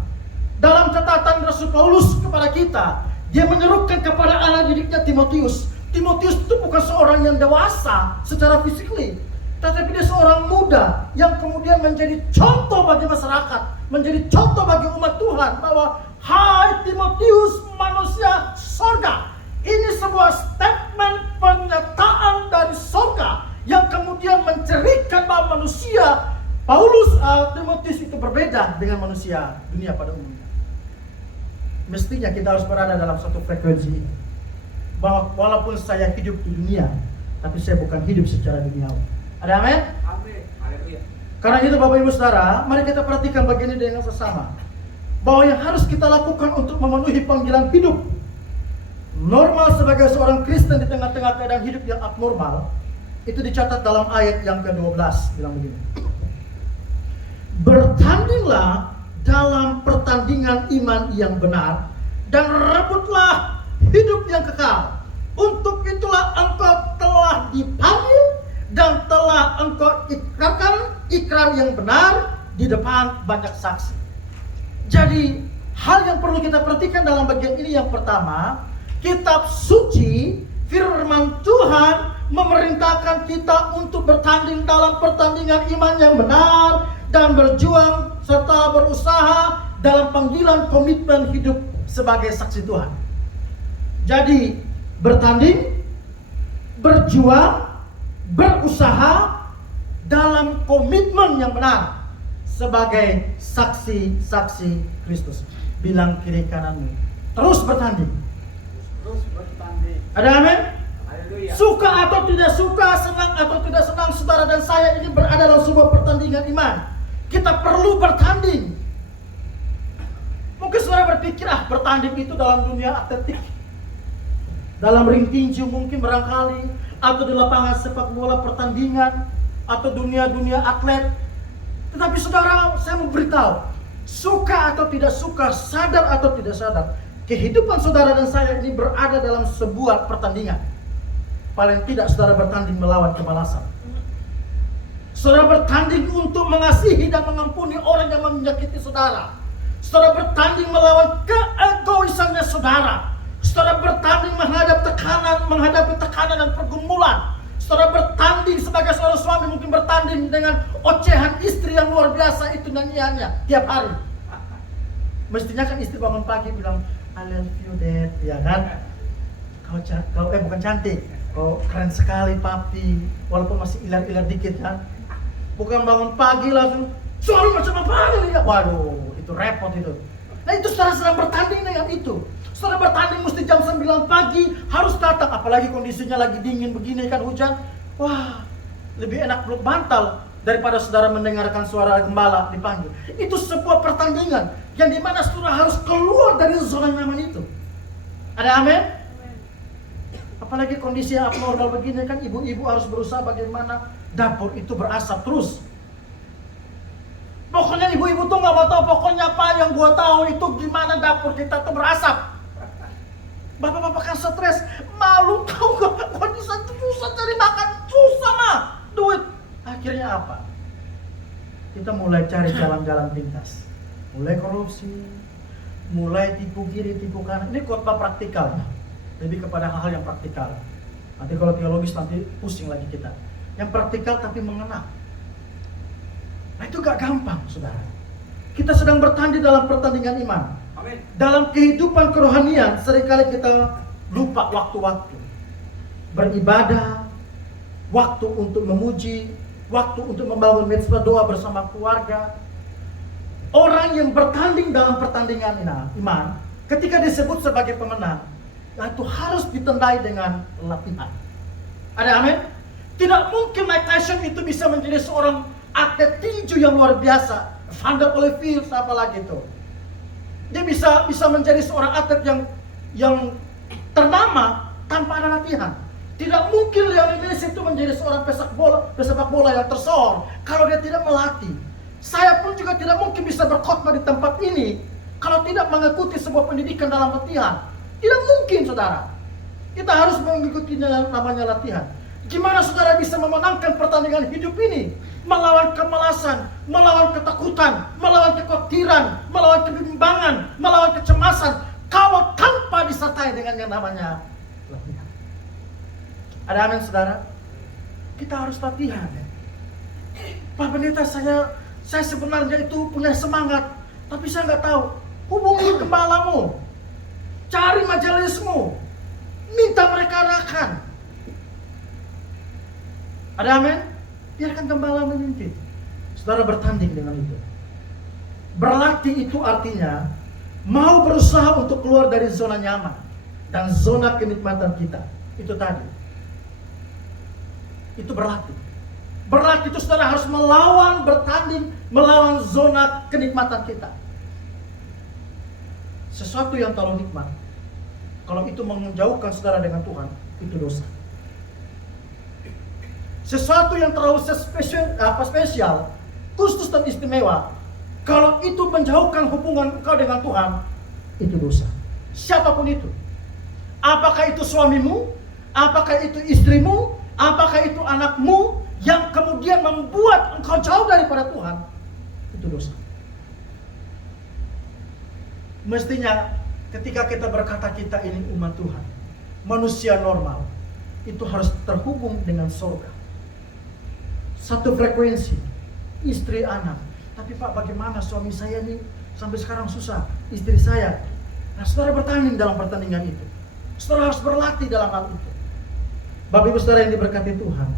Dalam catatan Rasul Paulus kepada kita, dia menyerukan kepada anak didiknya Timotius. Timotius itu bukan seorang yang dewasa secara fisikly, tetapi dia seorang muda yang kemudian menjadi contoh bagi masyarakat, menjadi contoh bagi umat Tuhan bahwa hai Timotius, manusia surga. Ini sebuah statement pernyataan dari surga yang kemudian mencirikan bahwa manusia Timotius itu berbeda dengan manusia dunia pada umumnya. Mestinya kita harus berada dalam satu frekuensi ini, bahwa walaupun saya hidup di dunia, tapi saya bukan hidup secara duniawi. Ada amin? Amin. Haleluya. Karena itu Bapak Ibu Saudara, mari kita perhatikan bagian ini dengan sesama, bahwa yang harus kita lakukan untuk memenuhi panggilan hidup normal sebagai seorang Kristen di tengah-tengah keadaan hidup yang abnormal, itu dicatat dalam ayat yang ke-12, bilang begini. Bertandinglah dalam pertandingan iman yang benar dan rebutlah hidup yang kekal. Untuk itulah engkau telah dipanggil dan telah engkau ikrarkan ikrar yang benar di depan banyak saksi. Jadi hal yang perlu kita perhatikan dalam bagian ini yang pertama, kitab suci, firman Tuhan memerintahkan kita untuk bertanding dalam pertandingan iman yang benar dan berjuang serta berusaha dalam panggilan komitmen hidup sebagai saksi Tuhan. Jadi bertanding, berjuang, berusaha dalam komitmen yang benar sebagai saksi-saksi Kristus. Bilang kiri kananmu, terus bertanding. Terus bertanding. Ada amin? Haleluya. Suka atau tidak suka, senang atau tidak senang, saudara dan saya ini berada dalam sebuah pertandingan iman. Kita perlu bertanding. Mungkin saudara berpikir, bertanding itu dalam dunia atletik, dalam ring tinju mungkin barangkali, atau di lapangan sepak bola pertandingan, atau dunia atlet. Tetapi saudara, saya mau beritahu, suka atau tidak suka, sadar atau tidak sadar, kehidupan saudara dan saya ini berada dalam sebuah pertandingan. Paling tidak saudara bertanding melawan kemalasan. Saudara bertanding untuk mengasihi dan mengampuni orang yang menyakiti saudara. Saudara bertanding melawan keegoisannya saudara. Saudara bertanding menghadapi tekanan dan pergumulan. Saudara bertanding sebagai seorang suami, mungkin bertanding dengan ocehan istri yang luar biasa itu nyanyiannya tiap hari. Mestinya kan istri bangun pagi bilang, I love you dad, ya kan? Kau bukan cantik, kau keren sekali papi, walaupun masih ilar-ilar dikit kan? Bukan bangun pagi langsung, suami macam apa ini ya? Waduh, itu repot itu. Nah itu saudara sedang bertanding dengan itu. Saudara bertanding mesti jam 9 pagi harus datang, apalagi kondisinya lagi dingin begini kan, hujan. Wah, lebih enak peluk bantal daripada saudara mendengarkan suara gembala dipanggil. Itu sebuah pertandingan yang dimana saudara harus keluar dari zona nyaman itu. Ada amin? Apalagi kondisi yang abnormal begini kan, ibu-ibu harus berusaha bagaimana dapur itu berasap terus. Pokoknya ibu-ibu tuh nggak mau tahu, pokoknya apa yang gua tahu itu gimana dapur kita tuh berasap. Bapak-bapak kan stres, malu tahu gua susah cari makan, susah mah duit. Akhirnya apa? Kita mulai cari jalan-jalan pintas, mulai korupsi, mulai tipu kiri, tipu kanan. Ini khotbah praktikal ya, lebih kepada hal-hal yang praktikal. Nanti kalau teologis nanti pusing lagi kita. Yang praktikal tapi mengena. Nah itu gak gampang saudara. Kita sedang bertanding dalam pertandingan iman. Amin. Dalam kehidupan kerohanian seringkali kita lupa waktu-waktu. Beribadah, waktu untuk memuji, waktu untuk membangun mezbah doa bersama keluarga. Orang yang bertanding dalam pertandingan iman, ketika disebut sebagai pemenang, itu harus ditandai dengan latihan. Ada amin? Tidak mungkin Mike Tyson itu bisa menjadi seorang atlet tinju yang luar biasa, Vander Holyfield apalagi itu. Dia bisa menjadi seorang atlet yang ternama tanpa ada latihan. Tidak mungkin Lionel Messi itu menjadi seorang pesepak bola yang tersohor kalau dia tidak melatih. Saya pun juga tidak mungkin bisa berkhotbah di tempat ini kalau tidak mengikuti sebuah pendidikan dalam latihan. Tidak mungkin saudara. Kita harus mengikuti namanya latihan. Gimana saudara bisa memenangkan pertandingan hidup ini? Melawan kemalasan, melawan ketakutan, melawan kekhawatiran, melawan kebimbangan, melawan kecemasan, kalau tanpa disertai dengan yang namanya latihan. Ada amin saudara? Kita harus latihan. Pak Pendeta, saya sebenarnya itu punya semangat, tapi saya nggak tahu. Hubungi gembalamu, cari majelismu, minta mereka arahkan. Ada amin? Biarkan gembala memimpin. Saudara bertanding dengan itu. Berlatih itu artinya mau berusaha untuk keluar dari zona nyaman dan zona kenikmatan kita. Itu tadi. Itu berlatih. Berlatih itu saudara harus melawan, bertanding, melawan zona kenikmatan kita. Sesuatu yang terlalu nikmat, kalau itu menjauhkan saudara dengan Tuhan, itu dosa. Sesuatu yang terlalu spesial, khusus dan istimewa, kalau itu menjauhkan hubungan engkau dengan Tuhan, itu dosa. Siapapun itu. Apakah itu suamimu, apakah itu istrimu, apakah itu anakmu, yang kemudian membuat engkau jauh daripada Tuhan, itu dosa. Mestinya ketika kita berkata kita ini umat Tuhan, manusia normal, itu harus terhubung dengan surga. Satu frekuensi, istri, anak. Tapi Pak, bagaimana suami saya nih sampai sekarang susah, istri saya. Nah, saudara bertanding dalam pertandingan itu. Saudara harus berlatih dalam hal itu. Bapak Ibu saudara yang diberkati Tuhan,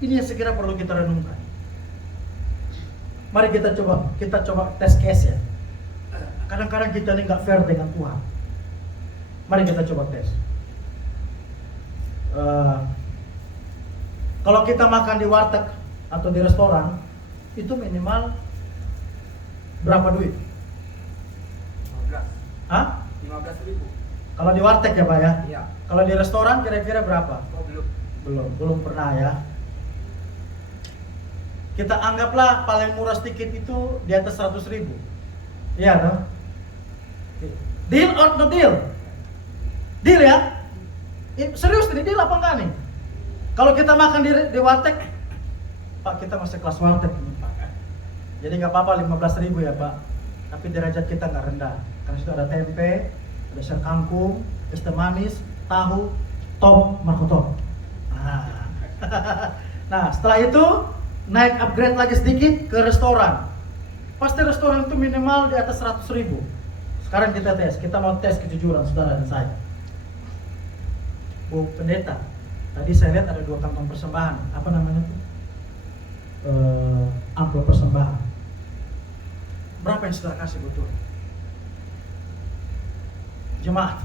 ini yang sekira perlu kita renungkan. Mari kita coba tes case ya. Kadang-kadang kita ini nggak fair dengan Tuhan. Mari kita coba tes. Kalau kita makan di warteg atau di restoran, itu minimal berapa duit? 15. Hah? 15.000. Kalau di warteg ya Pak ya? Iya. Kalau di restoran kira-kira berapa? Oh, belum. Belum pernah ya. Kita anggaplah paling murah sedikit itu di atas 100.000. Iya dong? Deal or no deal? Deal ya? Serius ini deal apa enggak nih? Kalau kita makan di warteg, Pak, kita masih kelas warteg ini Pak. Jadi nggak apa-apa 15.000 ya Pak. Tapi derajat kita nggak rendah. Karena situ ada tempe, ada sayur kangkung, es teh manis, tahu, top, markotop. Nah, setelah itu naik upgrade lagi sedikit ke restoran. Pasti restoran itu minimal di atas 100.000. Sekarang kita tes, kita mau tes kejujuran saudara dan saya. Bu Pendeta, tadi saya lihat ada 2 kantong persembahan. Apa namanya tuh? Amplop persembahan. Berapa yang saudara kasih betul? Jemaat.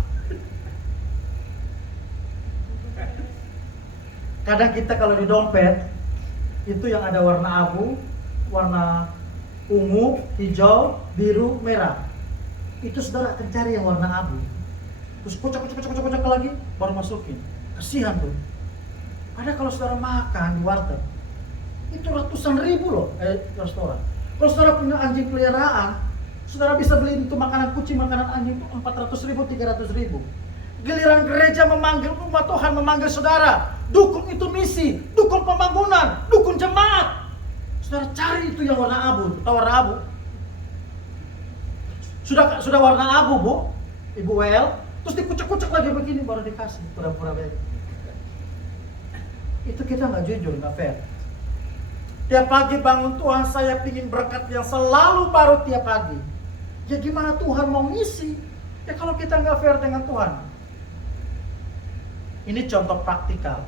Kadang kita kalau di dompet itu yang ada warna abu, warna ungu, hijau, biru, merah. Itu saudara akan cari yang warna abu. Terus kocok lagi baru masukin. Kasihan tuh. Padahal kalau saudara makan di warteg itu ratusan ribu loh restoran. Kalau saudara punya anjing peliharaan, saudara bisa beli untuk makanan kucing, makanan anjing itu 400.000, 300.000. Giliran gereja memanggil umat Tuhan, memanggil saudara, dukung itu misi, dukung pembangunan, dukung jemaat. Saudara cari itu yang warna abu, tahu warna abu? Sudah warna abu Bu, Ibu Wel, terus dikucek-kucek lagi begini baru dikasih, pura-pura baik. Itu kita nggak jujur, nggak fair. Tiap pagi bangun Tuhan, saya pingin berkat yang selalu baru tiap pagi. Ya gimana Tuhan mau ngisi? Ya kalau kita nggak fair dengan Tuhan. Ini contoh praktikal.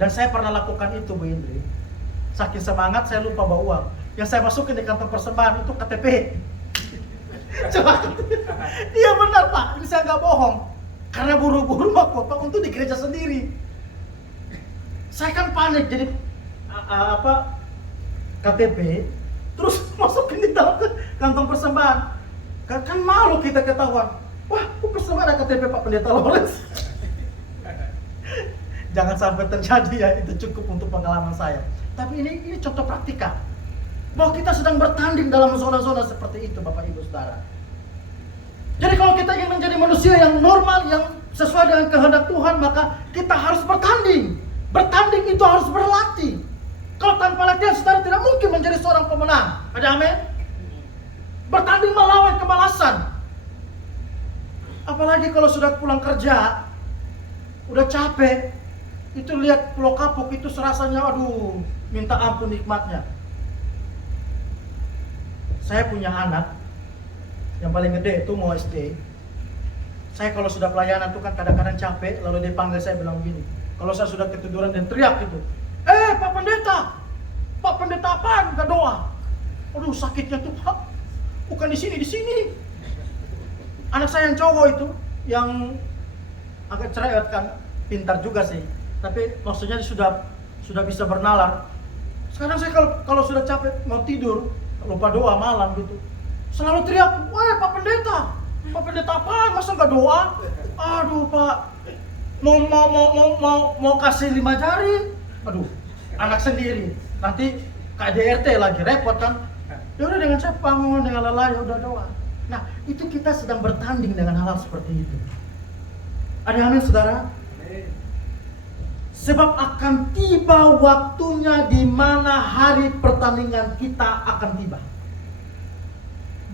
Dan saya pernah lakukan itu Bu Indri. Saking semangat saya lupa bawa uang. Yang saya masukin di kantong persembahan itu KTP. Coba. Iya benar Pak, ini saya nggak bohong. Karena buru-buru mahkota untuk di gereja sendiri. Saya kan panik jadi KTP terus masukin di dalam kantong persembahan. Kan malu kita ketahuan. Wah, kok persembahan ada KTP Pak Pendeta Lawrence. Jangan sampai terjadi ya, itu cukup untuk pengalaman saya. Tapi ini contoh praktikal. Bahwa kita sedang bertanding dalam zona-zona seperti itu Bapak Ibu Saudara. Jadi kalau kita ingin menjadi manusia yang normal, yang sesuai dengan kehendak Tuhan, maka kita harus bertanding. Bertanding itu harus berlatih. Kalau tanpa latihan saudara tidak mungkin menjadi seorang pemenang. Ada amin? Bertanding melawan kemalasan. Apalagi kalau sudah pulang kerja, udah capek, itu lihat Pulau Kapuk itu serasanya aduh, minta ampun nikmatnya. Saya punya anak yang paling gede itu mau SD. Saya kalau sudah pelayanan tuh kan kadang-kadang capek, lalu dia panggil saya bilang gini. Kalau saya sudah ketiduran dan teriak gitu, Pak Pendeta apaan? Gak doa. Aduh sakitnya tuh Pak, bukan di sini. Anak saya yang cowok itu, yang agak cerewet kan, pintar juga sih. Tapi maksudnya dia sudah bisa bernalar. Sekarang saya kalau sudah capek mau tidur, lupa doa malam gitu, selalu teriak, wah Pak Pendeta apaan? Masa nggak doa? Aduh Pak, mau kasih 5 jari, aduh anak sendiri, nanti KDRT lagi repot kan? Ya udah dengan saya bangun dengan lelah ya udah doa. Nah itu kita sedang bertanding dengan hal-hal seperti itu. Ada amin saudara? Sebab akan tiba waktunya di mana hari pertandingan kita akan tiba.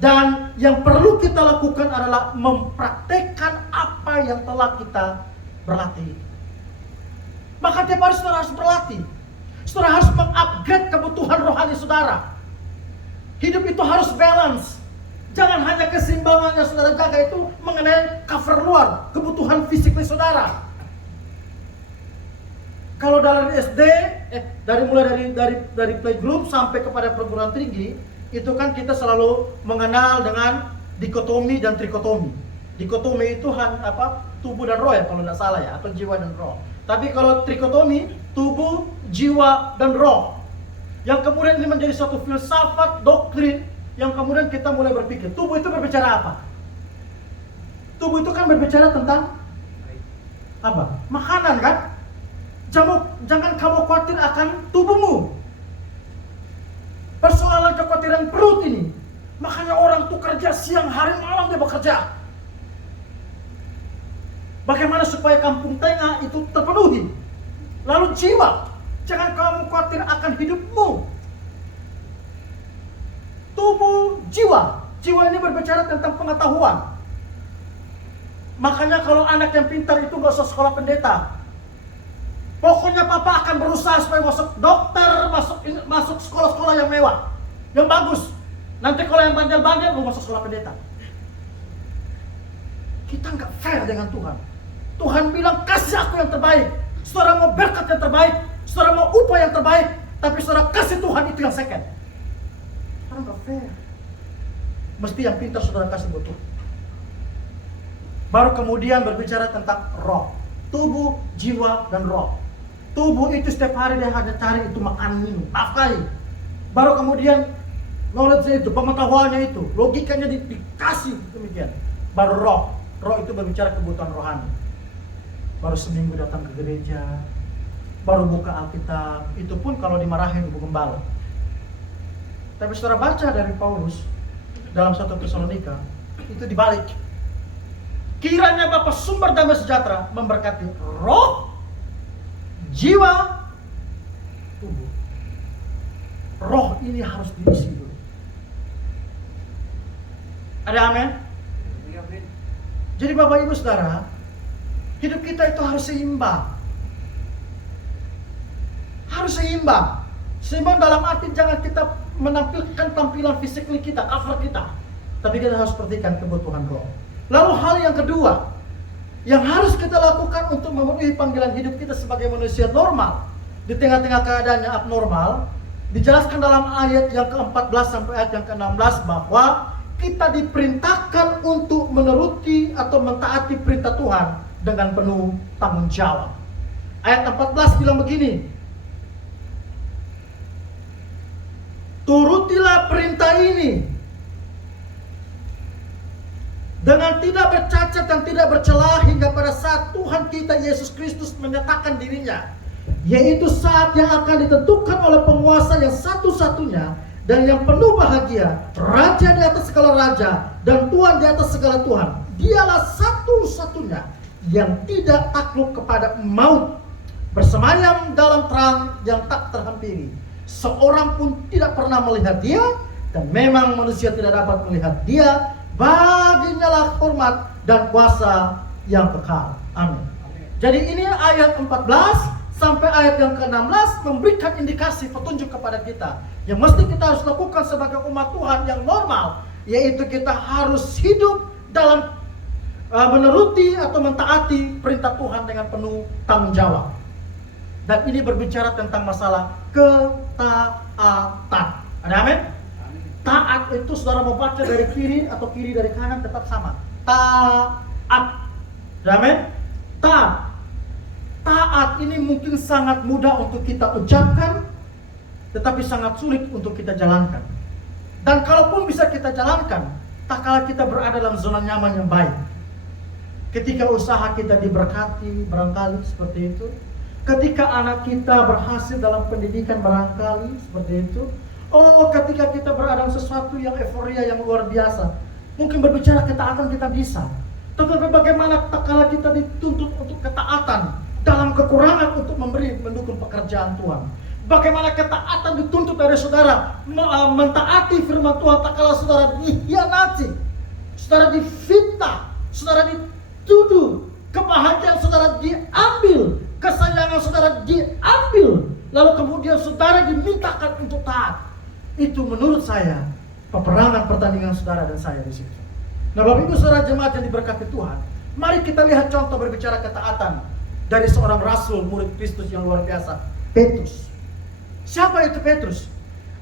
Dan yang perlu kita lakukan adalah mempraktekkan apa yang telah kita berlatih. Maka tiap hari saudara harus berlatih. Saudara harus mengupgrade kebutuhan rohani saudara. Hidup itu harus balance. Jangan hanya keseimbangan yang saudara jaga itu mengenai cover luar, kebutuhan fisik saudara. Kalau dari SD, dari playgroup sampai kepada perguruan tinggi, itu kan kita selalu mengenal dengan dikotomi dan trikotomi. Dikotomi itu tubuh dan roh ya kalau tidak salah ya, atau jiwa dan roh. Tapi kalau trikotomi, tubuh, jiwa dan roh. Yang kemudian ini menjadi suatu filsafat, doktrin yang kemudian kita mulai berpikir, tubuh itu berbicara apa? Tubuh itu kan berbicara tentang apa? Makanan kan? Jangan kamu khawatir akan tubuhmu. Persoalan kekhawatiran perut ini. Makanya orang tuh kerja siang hari malam dia bekerja. Bagaimana supaya kampung tengah itu terpenuhi? Lalu jiwa, jangan kamu khawatir akan hidupmu. Tubuh, jiwa. Jiwa ini berbicara tentang pengetahuan. Makanya kalau anak yang pintar itu gak usah sekolah pendeta. Pokoknya papa akan berusaha supaya masuk dokter, masuk sekolah-sekolah yang mewah, yang bagus. Nanti kalau yang bandel-bandel, lu masuk sekolah pendeta. Kita nggak fair dengan Tuhan. Tuhan bilang kasih aku yang terbaik. Saudara mau berkat yang terbaik, saudara mau upah yang terbaik, tapi saudara kasih Tuhan itu yang second. Saudara nggak fair. Mesti yang pintar saudara kasih buat Tuhan. Baru kemudian berbicara tentang roh, tubuh, jiwa, dan roh. Tubuh itu setiap hari dia hanya cari itu makan minum, nafkahi. Baru kemudian knowledge itu, pengetahuannya itu, logikanya dikasih demikian. Baru roh itu berbicara kebutuhan rohani. Baru seminggu datang ke gereja, baru buka Alkitab, itu pun kalau dimarahin ibu gembala. Tapi saudara baca dari Paulus dalam 1 Tesalonika, itu dibalik. Kiranya Bapa sumber damai sejahtera memberkati roh, jiwa, tubuh. Roh ini harus diisi dulu. Ada amin? Jadi Bapak Ibu Saudara, hidup kita itu harus seimbang. Harus seimbang. Seimbang dalam arti jangan kita menampilkan tampilan fisik kita, cover kita. Tapi kita harus perhatikan kebutuhan roh. Lalu hal yang kedua yang harus kita lakukan untuk memenuhi panggilan hidup kita sebagai manusia normal di tengah-tengah keadaan yang abnormal, dijelaskan dalam ayat yang ke-14 sampai ayat yang ke-16 bahwa kita diperintahkan untuk menuruti atau mentaati perintah Tuhan dengan penuh tanggung jawab. Ayat 14 bilang begini, turutilah perintah ini dengan tidak bercacat dan tidak bercela hingga pada saat Tuhan kita Yesus Kristus menyatakan dirinya, yaitu saat yang akan ditentukan oleh penguasa yang satu-satunya dan yang penuh bahagia, Raja di atas segala raja dan Tuhan di atas segala Tuhan. Dialah satu-satunya yang tidak takluk kepada maut, bersemayam dalam terang yang tak terhampiri. Seorang pun tidak pernah melihat dia, dan memang manusia tidak dapat melihat dia. Baginya lah hormat dan kuasa yang kekal. Amin. Jadi ini ayat 14 sampai ayat yang ke-16 memberikan indikasi petunjuk kepada kita yang mesti kita harus lakukan sebagai umat Tuhan yang normal, yaitu kita harus hidup dalam menuruti atau mentaati perintah Tuhan dengan penuh tanggung jawab. Dan ini berbicara tentang masalah ketaatan. Ada amin? Taat itu saudara mau baca dari kiri atau kiri dari kanan tetap sama. Taat. Amin? Taat. Taat ini mungkin sangat mudah untuk kita ucapkan, tetapi sangat sulit untuk kita jalankan. Dan kalaupun bisa kita jalankan, tak kala kita berada dalam zona nyaman yang baik. Ketika usaha kita diberkati, barangkali seperti itu. Ketika anak kita berhasil dalam pendidikan, barangkali seperti itu. Oh, ketika kita berada dalam sesuatu yang euforia yang luar biasa, mungkin berbicara ketaatan kita bisa. Tetapi bagaimana tak kala kita dituntut untuk ketaatan dalam kekurangan untuk mendukung pekerjaan Tuhan? Bagaimana ketaatan dituntut dari saudara mentaati firman Tuhan tak kala saudara dikhianati, saudara difitnah, saudara dituduh, kebahagiaan saudara lalu kemudian saudara dimintakan untuk taat. Itu menurut saya peperangan pertandingan saudara dan saya di situ. Nah, Bapak Ibu saudara jemaat yang diberkati Tuhan, mari kita lihat contoh berbicara ketaatan dari seorang rasul murid Kristus yang luar biasa, Petrus. Siapa itu Petrus?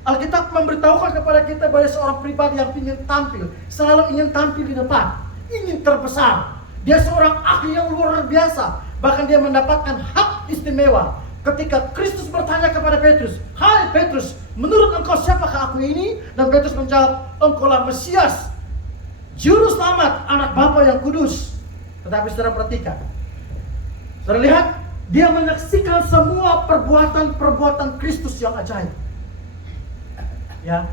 Alkitab memberitahukan kepada kita bahwa seorang pribadi yang ingin tampil, selalu ingin tampil di depan, ingin terbesar. Dia seorang ahli yang luar biasa, bahkan dia mendapatkan hak istimewa. Ketika Kristus bertanya kepada Petrus, "Hai Petrus, menurut engkau siapakah aku ini?" Dan Petrus menjawab, "Engkaulah Mesias, Juru Selamat, Anak Bapa yang kudus." Tetapi saudara perhatikan, saudara lihat, dia menyaksikan semua perbuatan-perbuatan Kristus yang ajaib. Ya,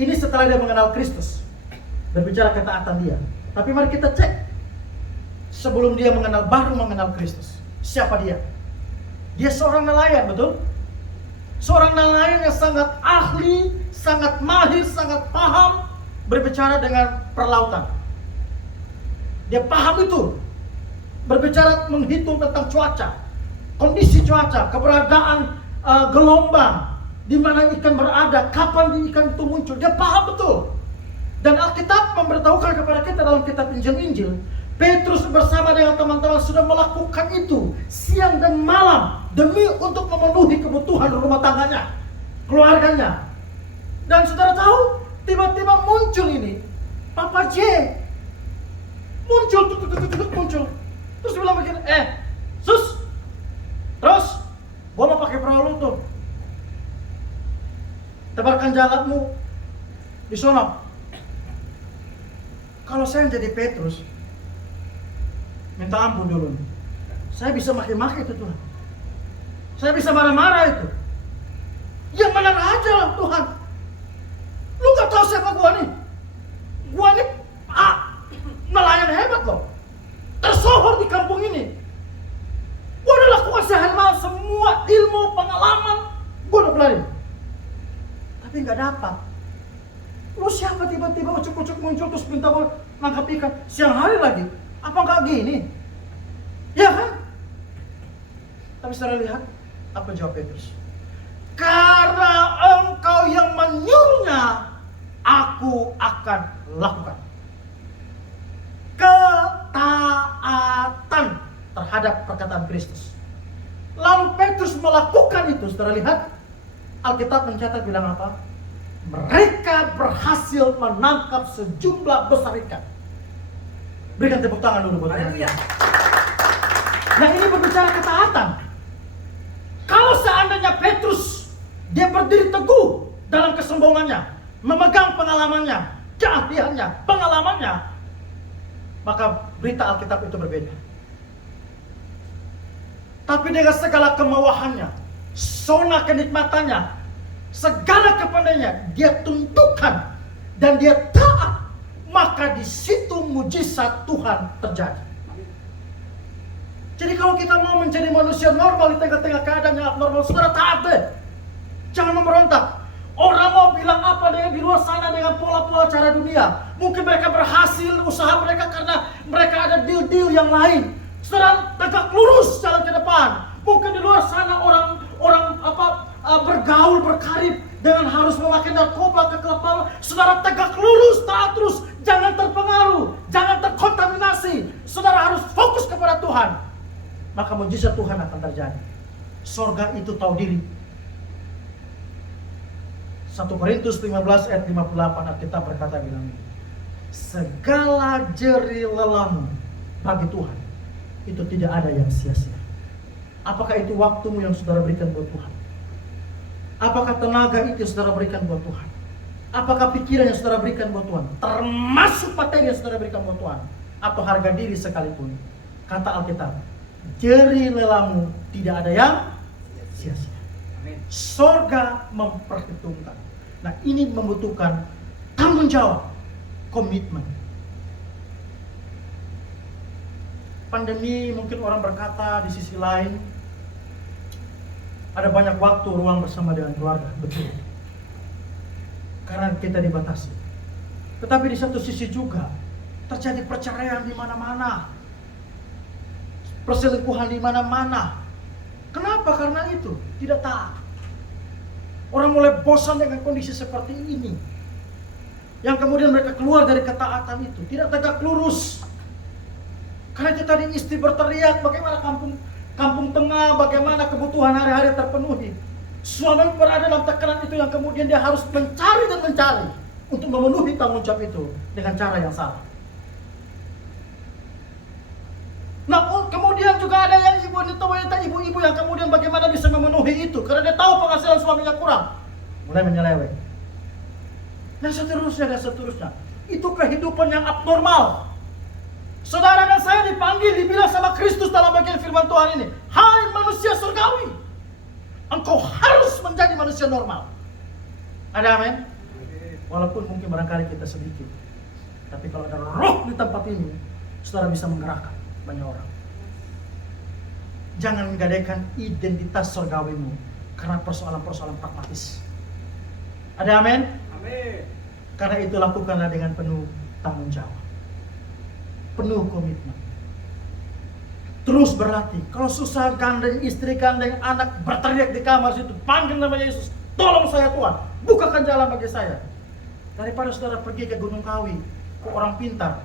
ini setelah dia mengenal Kristus, berbicara ketaatan dia. Tapi mari kita cek sebelum dia baru mengenal Kristus. Siapa dia? Dia seorang nelayan, betul? Seorang nelayan yang sangat ahli, sangat mahir, sangat paham berbicara dengan perlautan. Dia paham itu, berbicara menghitung tentang cuaca, kondisi cuaca, keberadaan gelombang, di mana ikan berada, kapan ikan itu muncul. Dia paham betul. Dan Alkitab memberitahukan kepada kita dalam kitab Injil, Petrus bersama dengan teman-teman sudah melakukan itu siang dan malam demi untuk memenuhi kebutuhan rumah tangganya, keluarganya. Dan saudara tahu, tiba-tiba muncul ini Papa J. Muncul. Terus dia bilang begini, Sus, terus gua mau pakai perahu lu tuh, tebarkan jalanmu di sono. Kalau saya jadi Petrus, minta ampun dulu. Saya bisa maki-maki itu Tuhan. Saya bisa marah-marah itu. Yang mana aja lah Tuhan. Lu gak tahu siapa gua nih. Gua nih nelayan hebat loh. Tersohor di kampung ini. Gua udah lakukan sehari malam semua ilmu, pengalaman. Gua udah pelajari. Tapi gak dapat. Lu siapa tiba-tiba ucuk-ucuk muncul terus minta gua nangkap ikan siang hari lagi? Apa gak gini? Ya kan? Tapi saudara lihat apa jawab Petrus? Karena engkau yang menyuruhnya, aku akan lakukan. Ketaatan terhadap perkataan Kristus. Lalu Petrus melakukan itu. Saudara lihat, Alkitab mencatat bilang apa? Mereka berhasil menangkap sejumlah besar ikan. Berikan tepuk tangan dulu buat Tuhan. Yang ini berbicara ketaatan. Kalau seandainya Petrus dia berdiri teguh dalam kesombongannya, memegang pengalamannya, keahliannya, pengalamannya, maka berita Alkitab itu berbeda. Tapi dengan segala kemewahannya, zona kenikmatannya, segala kepandaiannya, dia tundukkan dan dia taat, maka di situ mujizat Tuhan terjadi. Jadi kalau kita mau menjadi manusia normal di tengah-tengah keadaan yang abnormal, saudara taat deh. Jangan memberontak. Orang mau bilang apa dengan di luar sana dengan pola-pola cara dunia. Mungkin mereka berhasil usaha mereka karena mereka ada deal-deal yang lain. Saudara tegak lurus jalan ke depan. Mungkin di luar sana orang bergaul, berkarib dengan harus memakai narkoba, kekelapan. Saudara tegak lurus, taat terus. Jangan terpengaruh, jangan terkontaminasi. Saudara harus fokus kepada Tuhan. Maka mujizat Tuhan akan terjadi. Sorga itu tahu diri. 1 Korintus 15 ayat 58 Alkitab berkata bilang, segala jerih lelamu bagi Tuhan itu tidak ada yang sia-sia. Apakah itu waktumu yang saudara berikan buat Tuhan? Apakah tenaga itu yang saudara berikan buat Tuhan? Apakah pikiran yang saudara berikan buat Tuhan? Termasuk materi yang saudara berikan buat Tuhan? Atau harga diri sekalipun? Kata Alkitab, jerih lelamu tidak ada yang sia-sia. Sorga memperhitungkan. Nah, ini membutuhkan tanggung jawab, komitmen. Pandemi mungkin orang berkata di sisi lain ada banyak waktu ruang bersama dengan keluarga, betul. Karena kita dibatasi. Tetapi di satu sisi juga terjadi perceraian di mana-mana. Perselingkuhan di mana-mana. Kenapa? Karena itu tidak taat. Orang mulai bosan dengan kondisi seperti ini. Yang kemudian mereka keluar dari ketaatan itu, tidak tegak lurus. Karena itu tadi istri berteriak, bagaimana kampung tengah, bagaimana kebutuhan hari-hari terpenuhi. Suami berada dalam tekanan itu yang kemudian dia harus mencari dan mencari untuk memenuhi tanggung jawab itu dengan cara yang salah. Nah, kemudian juga ada yang ibu-ibu yang kemudian bagaimana bisa memenuhi itu karena dia tahu penghasilan suaminya kurang, mulai menyeleweng. Dan seterusnya. Itu kehidupan yang abnormal. Saudara dan saya dipanggil, dibilang sama Kristus dalam bagian firman Tuhan ini, hai manusia surgawi, engkau harus menjadi manusia normal. Ada amin? Walaupun mungkin barangkali kita sedikit, tapi kalau ada roh di tempat ini, saudara bisa menggerakkan banyak orang. Jangan menggadaikan identitas surgawimu karena persoalan-persoalan pragmatis. Ada amin? Amin. Karena itu lakukanlah dengan penuh tanggung jawab, penuh komitmen. Terus berlatih. Kalau susah, gandeng istri, gandeng anak, berteriak di kamar situ, panggil nama Yesus, tolong saya Tuhan, bukakan jalan bagi saya. Daripada saudara pergi ke Gunung Kawi, ke orang pintar.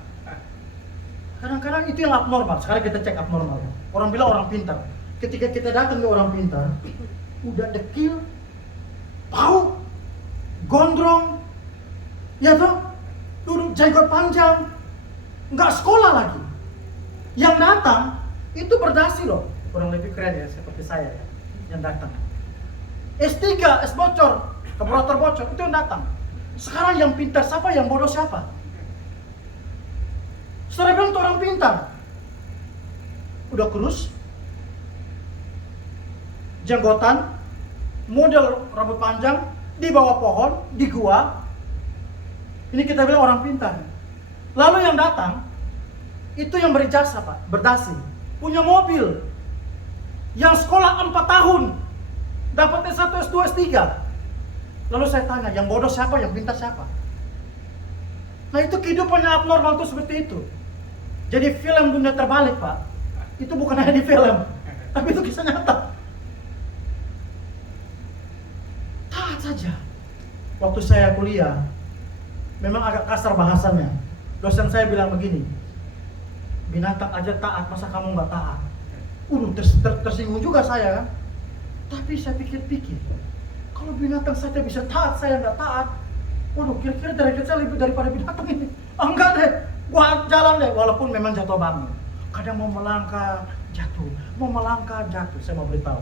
Kadang-kadang itu yang abnormal. Sekarang kita cek abnormal. Orang bilang orang pintar. Ketika kita datang ke orang pintar, udah dekil, bau, gondrong, ya toh, duduk jenggot panjang, nggak sekolah lagi. Yang datang itu berdasi loh, kurang lebih keren ya seperti saya ya, yang datang. S3, S bocor, karburator bocor, itu yang datang. Sekarang yang pintar siapa, yang bodoh siapa? Saudara bilang itu orang pintar, udah kurus, jenggotan, model rambut panjang, di bawah pohon, di gua. Ini kita bilang orang pintar. Lalu yang datang itu yang berijazah Pak, berdasi, punya mobil, yang sekolah 4 tahun, dapat S1, S2, S3. Lalu saya tanya, yang bodoh siapa, yang pintar siapa? Nah itu kehidupannya abnormal itu seperti itu. Jadi film dunia terbalik Pak, itu bukan hanya di film, tapi itu kisah nyata. Taat saja. Waktu saya kuliah, memang agak kasar bahasannya. Dosen saya bilang begini, binatang aja taat, masa kamu nggak taat? Tersinggung juga saya kan. Tapi saya pikir-pikir, kalau binatang saja bisa taat, saya nggak taat. Waduh, kira-kira derajat saya lebih daripada binatang ini. Enggak deh, gua jalan deh, walaupun memang jatuh bangun. Kadang mau melangkah, jatuh. Mau melangkah, jatuh. Saya mau beritahu,